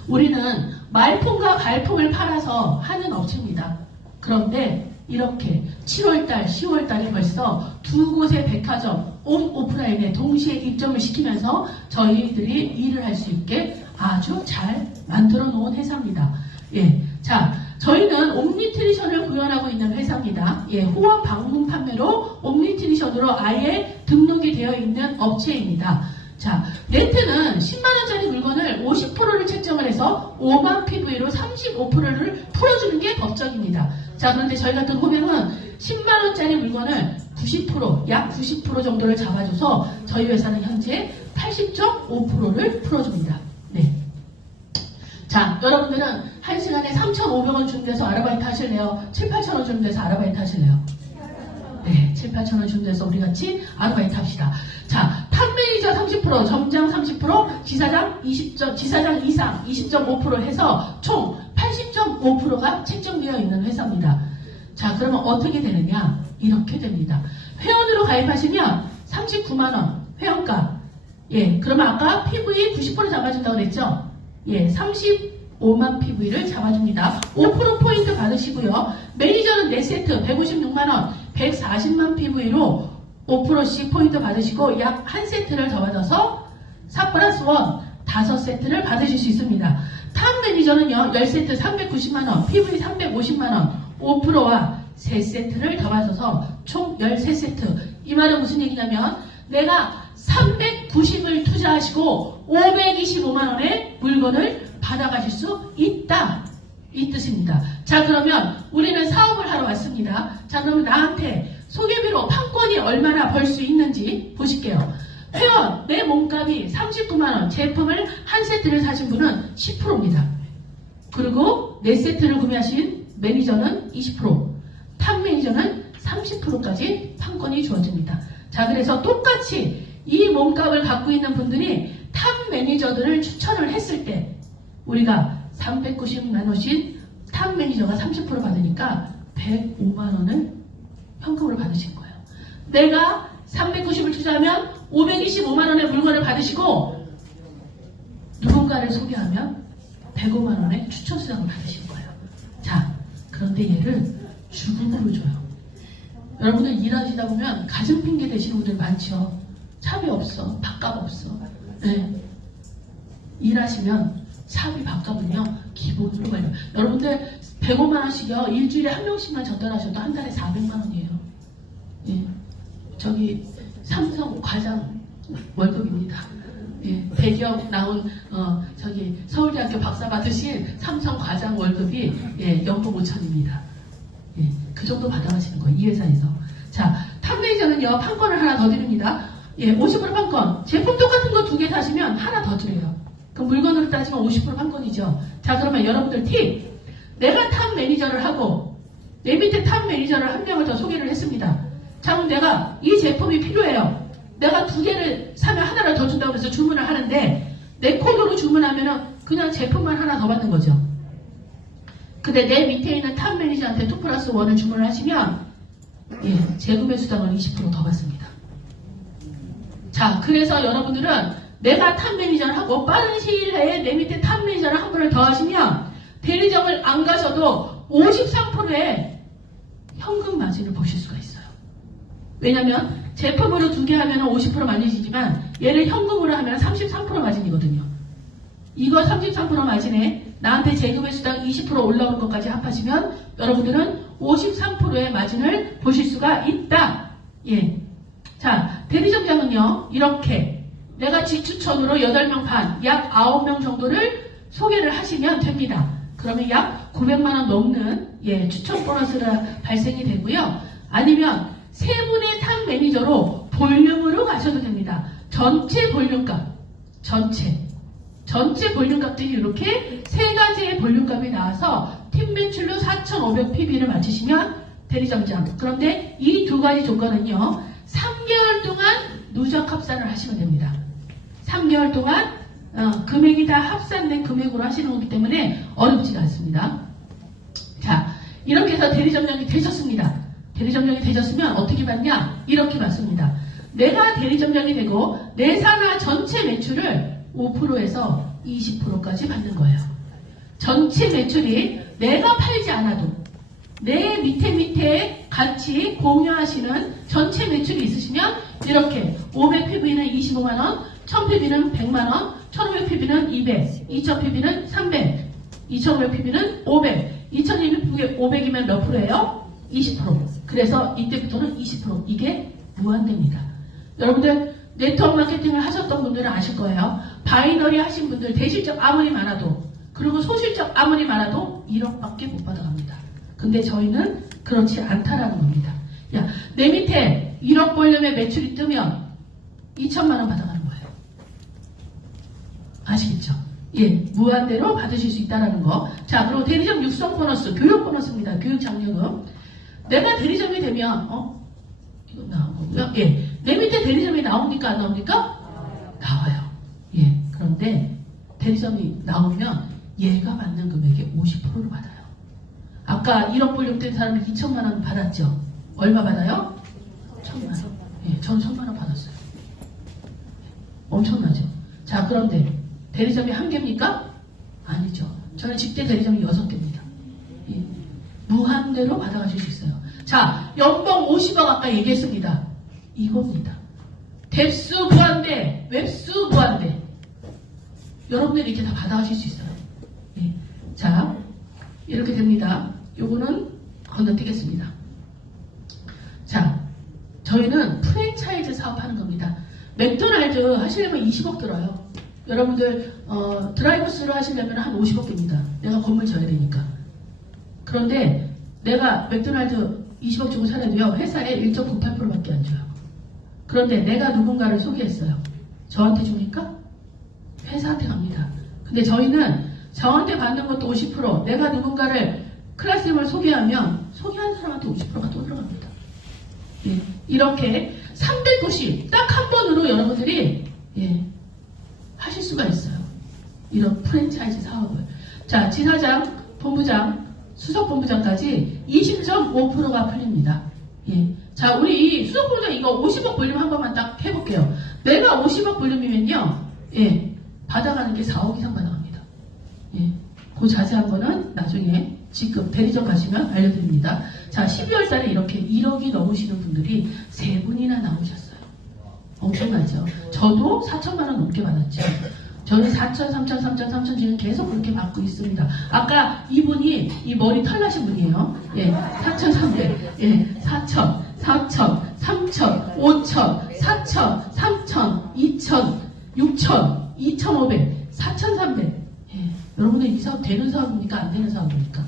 우리는 말품과 발품을 팔아서 하는 업체입니다. 그런데 이렇게 7월달, 10월달에 벌써 두 곳의 백화점, 오프라인에 동시에 입점을 시키면서 저희들이 일을 할 수 있게 아주 잘 만들어 놓은 회사입니다. 예, 자, 저희는 옴니트리션을 구현하고 있는 회사입니다. 예, 호환 방문 판매로 옴니트리션으로 아예 등록이 되어 있는 업체입니다. 자, 네트는 10만원짜리 물건을 50%를 책정을 해서 5만 PV로 35%를 풀어주는 게 법적입니다. 자, 그런데 저희 같은 호명은 10만원짜리 물건을 90%, 약 90% 정도를 잡아줘서 저희 회사는 현재 80.5%를 풀어줍니다. 네. 자, 여러분들은 1시간에 3,500원 주는 데서 아르바이트 하실래요? 7, 8,000원 주는 데서 아르바이트 하실래요? 네, 7, 8,000원 주는 데서 우리 같이 아르바이트 합시다. 자, 탑매니저 30%, 점장 30%, 지사장 20점, 지사장 이상 20.5% 해서 총 80.5%가 책정되어 있는 회사입니다. 자, 그러면 어떻게 되느냐? 이렇게 됩니다. 회원으로 가입하시면 39만원 회원가. 예, 그러면 아까 PV 90% 잡아준다고 그랬죠? 예, 35만 PV를 잡아줍니다. 5% 포인트 받으시고요. 매니저는 4세트 156만원, 140만 PV로 5%씩 포인트 받으시고 약 한 세트를 더 받아서 4+1 5세트를 받으실 수 있습니다. 탑 매니저는요 10세트 390만원, PV 350만원, 5%와 3세트를 더 받아서 총 13세트. 이 말은 무슨 얘기냐면 내가 390을 투자하시고 525만원의 물건을 받아가실 수 있다. 이 뜻입니다. 자, 그러면 우리는 사업을 하러 왔습니다. 자, 그러면 나한테 소개비로 판권이 얼마나 벌 수 있는지 보실게요. 회원, 내 몸값이 39만원, 제품을 한 세트를 사신 분은 10%입니다. 그리고 4세트를 구매하신 매니저는 20%. 탑 매니저는 30%까지 판권이 주어집니다. 자, 그래서 똑같이 이 몸값을 갖고 있는 분들이 탑 매니저들을 추천을 했을 때 우리가 390만 원씩 탑 매니저가 30% 받으니까 105만 원을 현금으로 받으신 거예요. 내가 390을 투자하면 525만 원의 물건을 받으시고 누군가를 소개하면 105만 원의 추천 수당을 받으신 거예요. 자, 그런데 얘를 주금으로 줘요. 여러분들 일하시다 보면 가정 핑계 대시는 분들 많죠. 차비 없어, 밥값 없어. 네. 일하시면 차비 밥값은요 기본으로 가요. 여러분들 105만 원씩요 일주일에 한 명씩만 전달하셔도 한 달에 400만 원이에요. 예. 저기 삼성 과장 월급입니다. 예. 대기업 나온 저기 서울대학교 박사 받으신 삼성 과장 월급이 예, 연봉 5천입니다. 예. 그 정도 받아가시는 거예요. 이 회사에서. 자, 탑 매니저는요 판권을 하나 더 드립니다. 예, 50% 판권. 제품 똑같은 거 2개 사시면 하나 더 드려요. 그 물건으로 따지면 50% 판권이죠. 자, 그러면 여러분들 팁. 내가 탑 매니저를 하고 내 밑에 탑 매니저를 한 명을 더 소개를 했습니다. 자, 그럼 내가 이 제품이 필요해요. 내가 2개를 사면 하나를 더 준다고 해서 주문을 하는데 내 코드로 주문하면은 그냥 제품만 하나 더 받는 거죠. 근데 내 밑에 있는 탑 매니저한테 2+1을 주문을 하시면 예, 재구매 수당을 20% 더 받습니다. 자, 그래서 여러분들은 내가 탑 매니저를 하고 빠른 시일 내에 내 밑에 탑 매니저를 한 분을 더 하시면 대리점을 안 가셔도 53%의 현금 마진을 보실 수가 있어요. 왜냐면 제품으로 2개 하면 50% 마진이지만 얘를 현금으로 하면 33% 마진이거든요. 이거 33% 마진에 나한테 재구매 수당 20% 올라오는 것까지 합하시면 여러분들은 53%의 마진을 보실 수가 있다. 예. 자, 대리점장은요 이렇게 내가 직추천으로 8명 반, 약 9명 정도를 소개를 하시면 됩니다. 그러면 약 900만원 넘는 예, 추천 보너스가 발생이 되고요. 아니면 세 분의 탑 매니저로 볼륨으로 가셔도 됩니다. 전체 볼륨값, 전체 볼륨값들이 이렇게 세 가지의 볼륨값이 나와서 팀 매출로 4,500PB를 맞추시면 대리점장. 그런데 이 2가지 조건은요. 3개월 동안 누적 합산을 하시면 됩니다. 3개월 동안 금액이 다 합산된 금액으로 하시는 거기 때문에 어렵지가 않습니다. 자, 이렇게 해서 대리점장이 되셨습니다. 대리점장이 되셨으면 어떻게 받냐? 이렇게 받습니다. 내가 대리점장이 되고 내 산하 전체 매출을 5%에서 20%까지 받는 거예요. 전체 매출이 내가 팔지 않아도 내 밑에 같이 공유하시는 전체 매출이 있으시면 이렇게 500PB는 25만원, 1000PB는 100만원, 1500PB는 200, 2000PB는 300, 2500PB는 500, 2200이면 몇 프로예요? 20%. 그래서 이때부터는 20%. 이게 무한대입니다. 여러분들 네트워크 마케팅을 하셨던 분들은 아실 거예요. 바이너리 하신 분들 대실적 아무리 많아도 그리고 소실적 아무리 많아도 1억밖에 못 받아갑니다. 근데 저희는 그렇지 않다라는 겁니다. 야, 내 밑에 1억 볼륨의 매출이 뜨면 2천만원 받아가는 거예요. 아시겠죠? 예, 무한대로 받으실 수 있다는 거. 자, 그리고 대리점 육성 보너스, 교육 보너스입니다. 교육 장려금. 내가 대리점이 되면 이거 나온 거고요. 예, 내 밑에 대리점이 나옵니까 안 나옵니까? 나와요. 예, 그런데 대리점이 나오면 얘가 받는 금액의 50%를 받아요. 아까 1억 볼륨 된 사람이 2천만원 받았죠? 얼마 받아요? 1,000만원. 예, 전 1,000만원 받았어요. 엄청나죠? 자, 그런데 대리점이 1개입니까? 아니죠. 저는 직대 대리점이 6개입니다. 예, 무한대로 받아가실 수 있어요. 자, 연봉 50억 아까 얘기했습니다. 이겁니다. 뎁스 무한대, 웹스 무한대. 여러분들이 이렇게 다 받아가실 수 있어요. 예. 자, 이렇게 됩니다. 요거는 건너뛰겠습니다. 자, 저희는 프랜차이즈 사업하는 겁니다. 맥도날드 하시려면 20억 들어요. 여러분들 드라이브스루 하시려면 한 50억 듭니다. 내가 건물 져야 되니까. 그런데 내가 맥도날드 20억 주고 살아도요. 회사에 1.98%밖에 안 줘요. 그런데 내가 누군가를 소개했어요. 저한테 줍니까? 회사한테 갑니다. 근데 저희는 저한테 받는 것도 50%, 내가 누군가를 클래스룸을 소개하면 소개한 사람한테 50%가 또 들어갑니다. 예, 이렇게 300곳이 딱 한 번으로 여러분들이 예, 하실 수가 있어요. 이런 프랜차이즈 사업을. 자, 지사장, 본부장, 수석본부장까지 20.5%가 풀립니다. 예. 자, 우리 수석본부장 이거 50억 볼륨 한 번만 딱 해볼게요. 내가 50억 볼륨이면요, 예, 받아가는 게 4억 이상 받아갑니다. 예. 그 자세한 거는 나중에 지금 대리점 가시면 알려드립니다. 자, 12월 달에 이렇게 1억이 넘으시는 분들이 3분이나 나오셨어요. 엄청나죠? 저도 4천만 원 넘게 받았죠. 저는 4천, 3천, 3천, 3천 지금 계속 그렇게 받고 있습니다. 아까 이분이 이 머리 털나신 분이에요. 예, 4,300, 예, 4천, 4천, 3천, 5천, 4천, 3천, 2천, 6천, 2,500, 4,300. 예, 여러분들 이 사업 되는 사업입니까? 안 되는 사업입니까?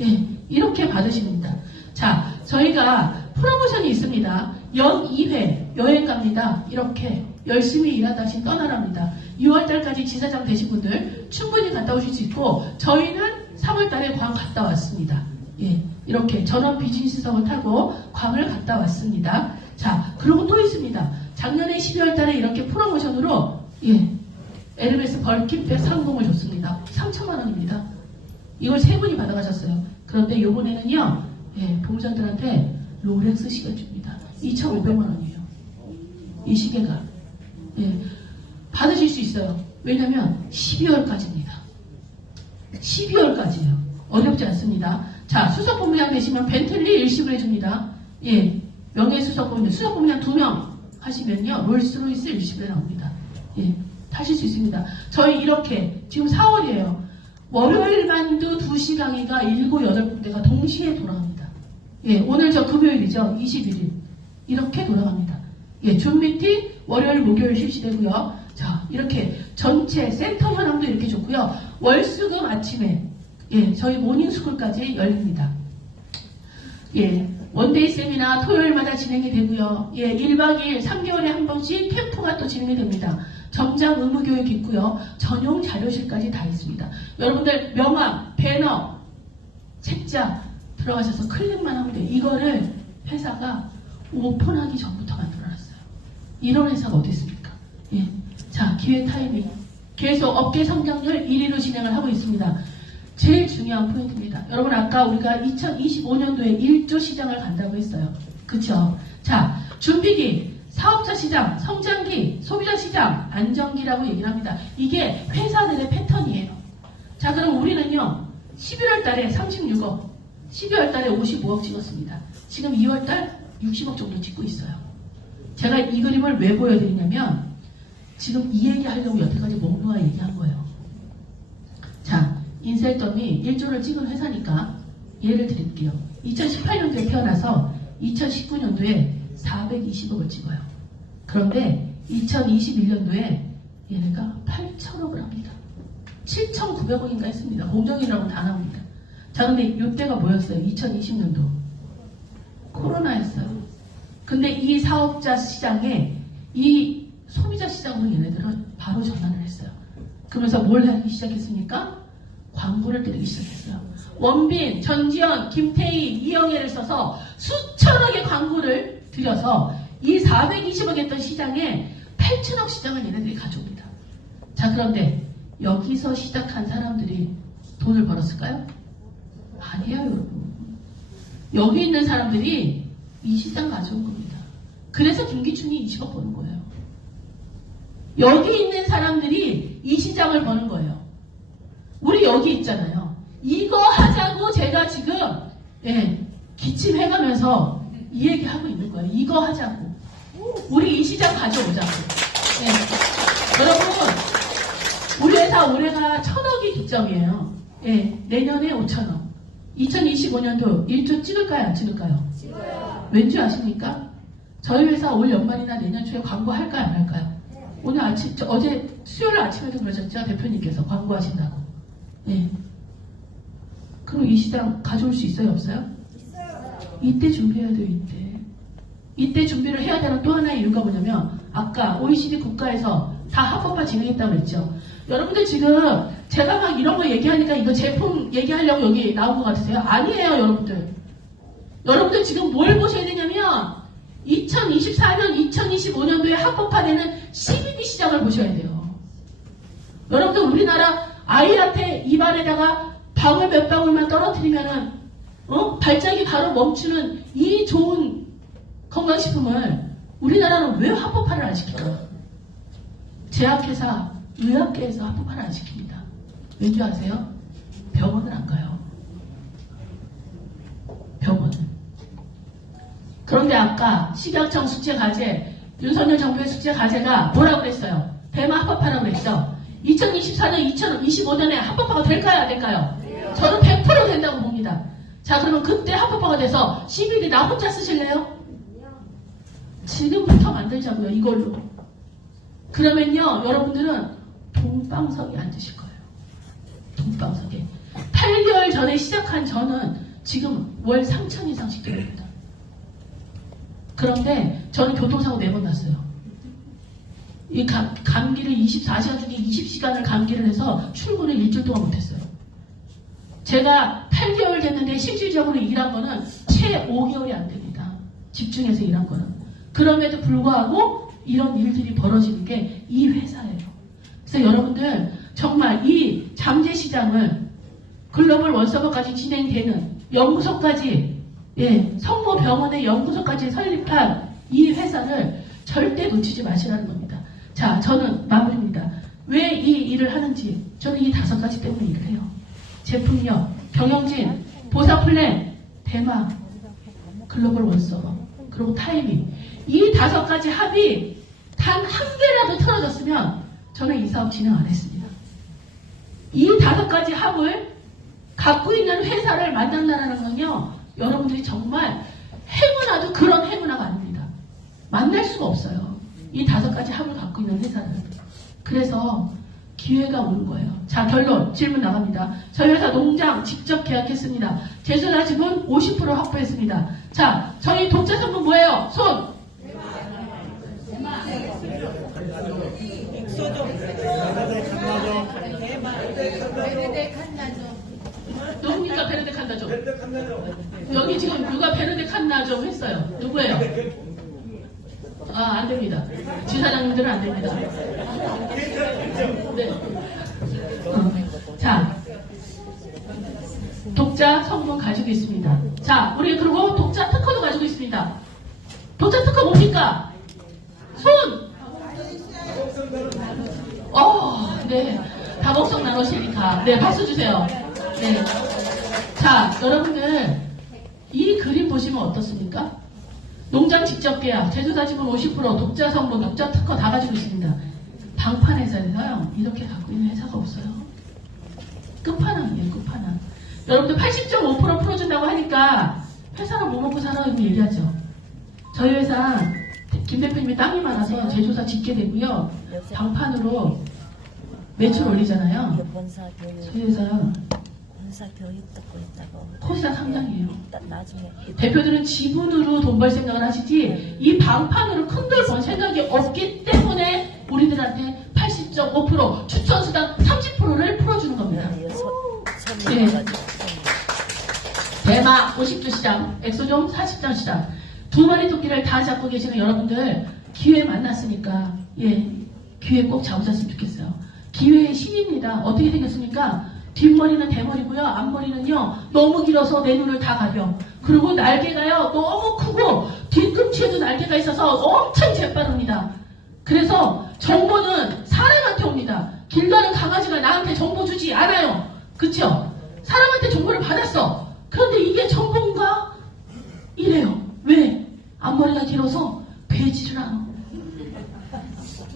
예, 이렇게 받으십니다. 자, 저희가 프로모션이 있습니다. 연 2회 여행 갑니다. 이렇게 열심히 일하다 지금 떠나랍니다. 6월달까지 지사장 되신 분들 충분히 갔다 오실 수 있고 저희는 3월달에 광 갔다 왔습니다. 예, 이렇게 전원 비즈니스석을 타고 광을 갔다 왔습니다. 자, 그리고 또 있습니다. 작년에 12월달에 이렇게 프로모션으로 예, 에르메스 벌킴백 상품을 줬습니다. 3천만 원입니다. 이걸 3분이 받아가셨어요. 그런데 요번에는요, 예, 보무장들한테 롤렉스 시계 줍니다. 2,500만 원이에요. 이 시계가. 예, 받으실 수 있어요. 왜냐면 12월까지입니다. 12월까지예요. 어렵지 않습니다. 자, 수석본부장 되시면 벤틀리 일식을 해줍니다. 예, 명예수석본부장, 수석본부장 2명 하시면요, 롤스로이스 일식에 나옵니다. 예, 타실 수 있습니다. 저희 이렇게 지금 4월이에요. 월요일 만두 2시 강의가 7, 8군데가 동시에 돌아갑니다. 예, 오늘 저 금요일이죠. 21일. 이렇게 돌아갑니다. 예, 줌 미팅 월요일, 목요일 실시되고요. 자, 이렇게 전체 센터 현황도 이렇게 좋고요. 월수금 아침에 예, 저희 모닝스쿨까지 열립니다. 예, 원데이 세미나 토요일마다 진행이 되고요. 예, 1박 2일 3개월에 한 번씩 캠프가 또 진행이 됩니다. 점장 의무교육 있고요. 전용 자료실까지 다 있습니다. 여러분들 명함, 배너, 책자 들어가셔서 클릭만 하면 돼요. 이거를 회사가 오픈하기 전부터 만들어놨어요. 이런 회사가 어디 있습니까? 예. 자, 기회 타이밍. 계속 업계 성장률 1위로 진행을 하고 있습니다. 제일 중요한 포인트입니다. 여러분 아까 우리가 2025년도에 1조 시장을 간다고 했어요. 그쵸? 자, 준비기, 사업자 시장, 성장기, 소비자 시장, 안정기라고 얘기를 합니다. 이게 회사들의 패턴이에요. 자, 그럼 우리는요, 11월 달에 36억, 12월 달에 55억 찍었습니다. 지금 2월 달 60억 정도 찍고 있어요. 제가 이 그림을 왜 보여드리냐면, 지금 이 얘기 하려고 여태까지 몽누와 얘기한 거예요. 자, 인셀덤이 1조를 찍은 회사니까 예를 드릴게요. 2018년도에 태어나서 2019년도에 420억을 찍어요. 그런데 2021년도에 얘네가 8천억을 합니다. 7,900억인가 했습니다. 공정이라고 다 나옵니다. 자, 근데 이때가 뭐였어요? 2020년도. 코로나였어요. 근데 이 사업자 시장에 이 소비자 시장으로 얘네들은 바로 전환을 했어요. 그러면서 뭘 하기 시작했습니까? 광고를 때리기 시작했어요. 원빈, 전지현, 김태희, 이영애를 써서 수천억의 광고를 들여서 이 420억 했던 시장에 8천억 시장을 얘네들이 가져옵니다. 자, 그런데 여기서 시작한 사람들이 돈을 벌었을까요? 아니에요, 여러분. 여기 있는 사람들이 이 시장 가져온 겁니다. 그래서 김기춘이 20억 버는 거예요. 여기 있는 사람들이 이 시장을 버는 거예요. 우리 여기 있잖아요. 이거 하자고 제가 지금 기침해가면서 이 얘기하고 있는 거예요. 이거 하자고. 우리 이 시장 가져오자고. 여러분, 우리 회사 올해가 1,000억이 기점이에요. 내년에 5,000억. 2025년도 1조 찍을까요? 안 찍을까요? 찍어요. 왠지 아십니까? 저희 회사 올 연말이나 내년 초에 광고할까요? 안 할까요? 오늘 아침, 어제 수요일 아침에도 그러셨죠? 대표님께서 광고하신다고. 그럼 이 시장 가져올 수 있어요? 없어요? 있어요. 이때 준비해야 돼요, 이때. 이때 준비를 해야 되는 또 하나의 이유가 뭐냐면, 아까 OECD 국가에서 다 합법화 진행했다고 했죠. 여러분들 지금 제가 막 이런 거 얘기하니까 이거 제품 얘기하려고 여기 나온 것 같으세요? 아니에요, 여러분들. 여러분들 지금 뭘 보셔야 되냐면 2024년, 2025년도에 합법화되는 CBD 시장을 보셔야 돼요. 여러분들 우리나라 아이한테 입안에다가 방울 몇 방울만 떨어뜨리면은 발작이 바로 멈추는 이 좋은 건강식품을 우리나라는 왜 합법화를 안 시킬까? 제약회사, 의학계에서 합법화를 안 시킵니다. 왠지 아세요? 병원을 안 가요. 병원을. 그런데 아까 식약청 숙제과제, 윤석열 정부의 숙제과제가 뭐라고 그랬어요? 대마 합법화라고 그랬죠? 2024년, 2025년에 합법화가 될까요? 안 될까요? 저는 100% 된다고 봅니다. 자, 그러면 그때 합법화가 돼서 CBD 나 혼자 쓰실래요? 지금부터 만들자고요, 이걸로. 그러면요, 여러분들은 동방석에 앉으실 거예요. 동방석에. 8개월 전에 시작한 저는 지금 월 3천 이상씩 들어옵니다. 그런데 저는 교통사고 4번 났어요. 이 감기를 24시간 중에 20시간을 감기를 해서 출근을 일주일 동안 못했어요. 제가 8개월 됐는데 실질적으로 일한 거는 채 5개월이 안 됩니다. 집중해서 일한 거는. 그럼에도 불구하고 이런 일들이 벌어지는 게 이 회사예요. 그래서 여러분들 정말 이 잠재 시장을 글로벌 원서버까지 진행되는 연구소까지, 성모병원의 연구소까지 설립한 이 회사를 절대 놓치지 마시라는 겁니다. 자, 저는 마무리입니다. 왜 이 일을 하는지 저는 이 5가지 때문에 일을 해요. 제품력, 경영진, 보사플랜, 대마, 글로벌 원서버, 그리고 타이밍. 이 5가지 합이 단 한 개라도 틀어졌으면 저는 이 사업 진행 안 했습니다. 이 5가지 합을 갖고 있는 회사를 만난다는 건요, 여러분들이 정말 행운아도 그런 행운아가 아닙니다. 만날 수가 없어요. 이 5가지 합을 갖고 있는 회사를. 그래서 기회가 오는 거예요. 자, 결론, 질문 나갑니다. 저희 회사 농장 직접 계약했습니다. 제조자 지분 50% 확보했습니다. 자, 저희 독자 성분 뭐예요? 손! 누굽니까? 베르데 칸나죠? 여기 지금 누가 베르데 칸나죠 했어요? 누구예요? 아, 안 됩니다. 지사장님들은 안 됩니다. 네. 자, 독자 성분 가지고 있습니다. 자, 우리 그리고 독자 특허도 가지고 있습니다. 독자 특허 뭡니까? 손! 네. 다목성 나노실리카. 네, 박수 주세요. 네. 자, 여러분들, 이 그림 보시면 어떻습니까? 농장 직접 계약, 제조자 지분 50%, 독자 성분, 독자 특허 다 가지고 있습니다. 방판 회사에서요, 이렇게 갖고 있는 회사가 없어요. 끝판왕이에요, 끝판왕. 여러분들 80.5% 풀어준다고 하니까 회사가 뭐 먹고 살아? 이렇게 얘기하죠. 저희 회사, 김 대표님이 땅이 많아서 제조사 짓게 되고요. 방판으로 매출 올리잖아요. 저희 회사 본사 교육 듣고 있다고. 코스닥 상장이에요. 나중에 대표들은 지분으로 돈 벌 생각을 하시지 이 방판으로 큰 돈 벌 생각이 없기 때문에 우리들한테 80.5% 추천수당 30%를 풀어주는 겁니다. 네. 대마 50주 시장, 엑소종 40장 시장, 2마리 토끼를 다 잡고 계시는 여러분들 기회 만났으니까 기회 꼭 잡으셨으면 좋겠어요. 기회의 신입니다. 어떻게 생겼습니까? 뒷머리는 대머리고요. 앞머리는요. 너무 길어서 내 눈을 다 가려. 그리고 날개가요. 너무 크고 뒤꿈치에도 날개가 있어서 엄청 재빠릅니다. 그래서 정보는 사람한테 옵니다. 길 가는 강아지가 나한테 정보 주지 않아요. 그쵸? 사람한테 정보를 받았어. 그런데 이게 정보인가? 이래요. 왜? 앞머리가 길어서 배지를 않아.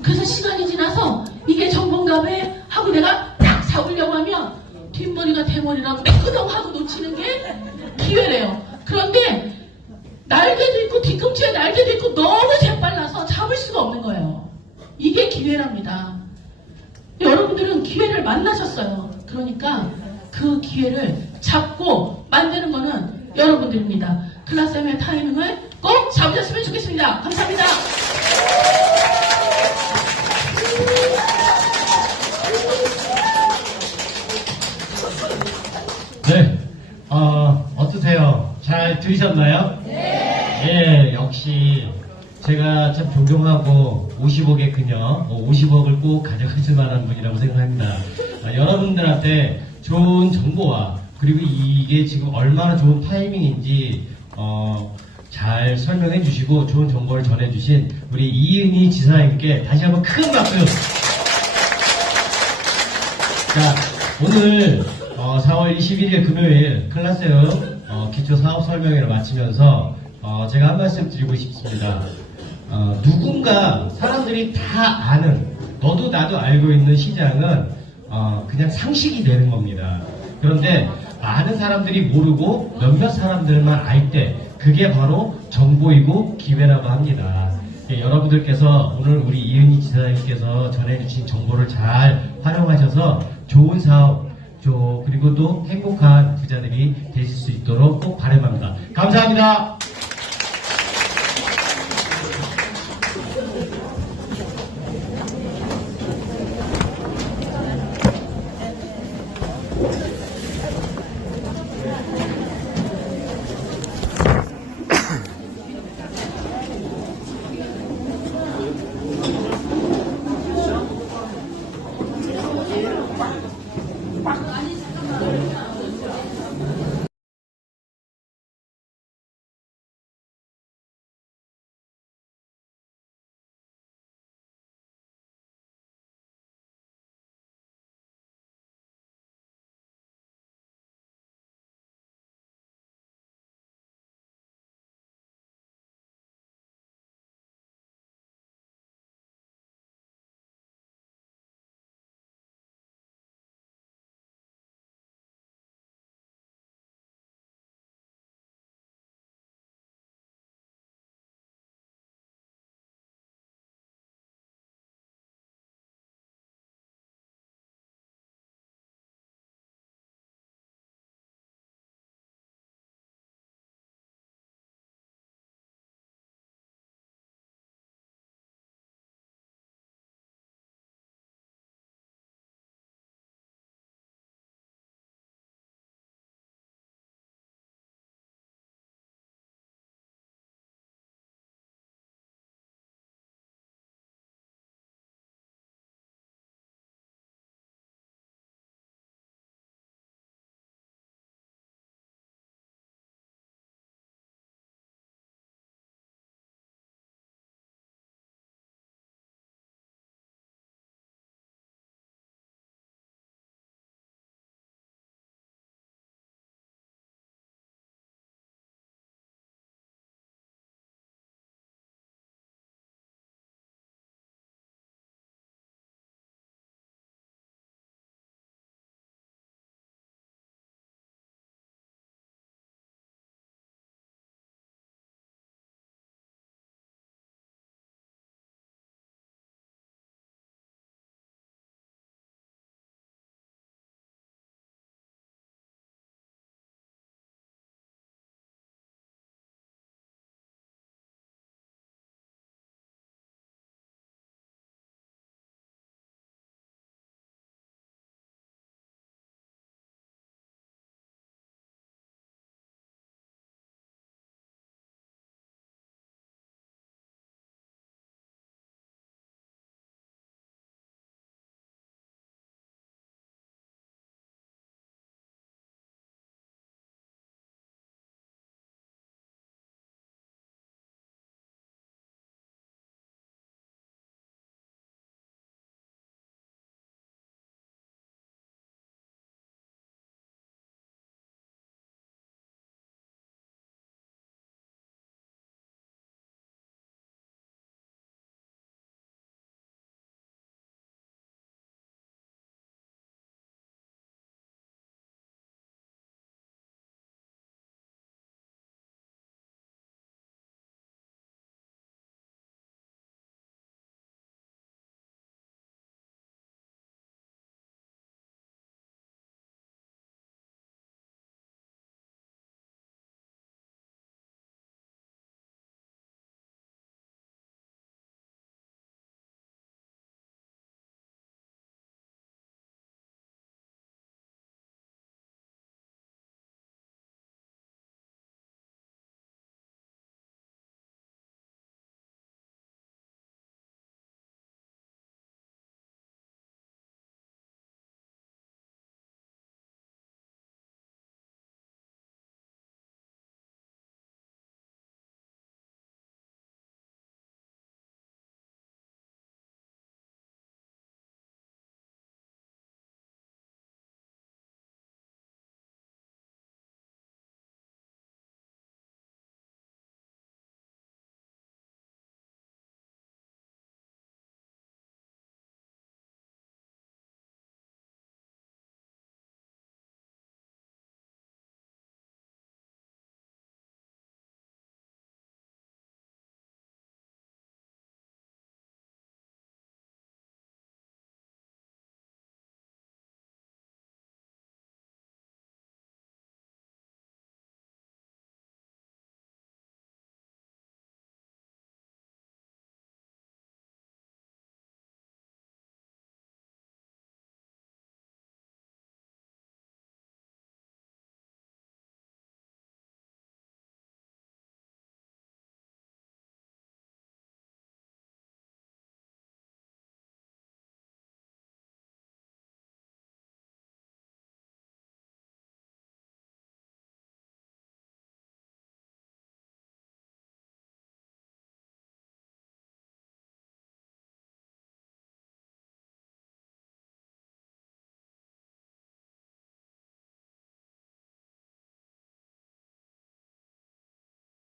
그래서 시간이 지나서 이게 정보인가 왜? 하고 내가 딱 잡으려고 하면 뒷머리가 대머리라고 매끄덩하고 놓치는 게 기회래요. 그런데 날개도 있고 뒤꿈치에 날개도 있고 너무 재빨라서 잡을 수가 없는 거예요. 이게 기회랍니다. 여러분들은 기회를 만나셨어요. 그러니까 그 기회를 잡고 만드는 거는 여러분들입니다. 클라스의 타이밍을 꼭 잡으셨으면 좋겠습니다. 감사합니다. 들으셨나요? 예, 역시 제가 참 존경하고 50억의 그녀, 50억을 꼭 가져가실 만한 분이라고 생각합니다. 여러분들한테 좋은 정보와 그리고 이게 지금 얼마나 좋은 타이밍인지 잘 설명해 주시고 좋은 정보를 전해 주신 우리 이은희 지사님께 다시 한번 큰 박수. 자, 오늘 4월 21일 금요일 클라세움 기초 사업 설명회를 마치면서 제가 한 말씀 드리고 싶습니다. 누군가 사람들이 다 아는, 너도 나도 알고 있는 시장은 그냥 상식이 되는 겁니다. 그런데 많은 사람들이 모르고 몇몇 사람들만 알 때 그게 바로 정보이고 기회라고 합니다. 여러분들께서 오늘 우리 이은희 지사님께서 전해주신 정보를 잘 활용하셔서 좋은 사업, 그리고 또 행복한 부자들이 되실 수 있도록 꼭 바람합니다. 감사합니다.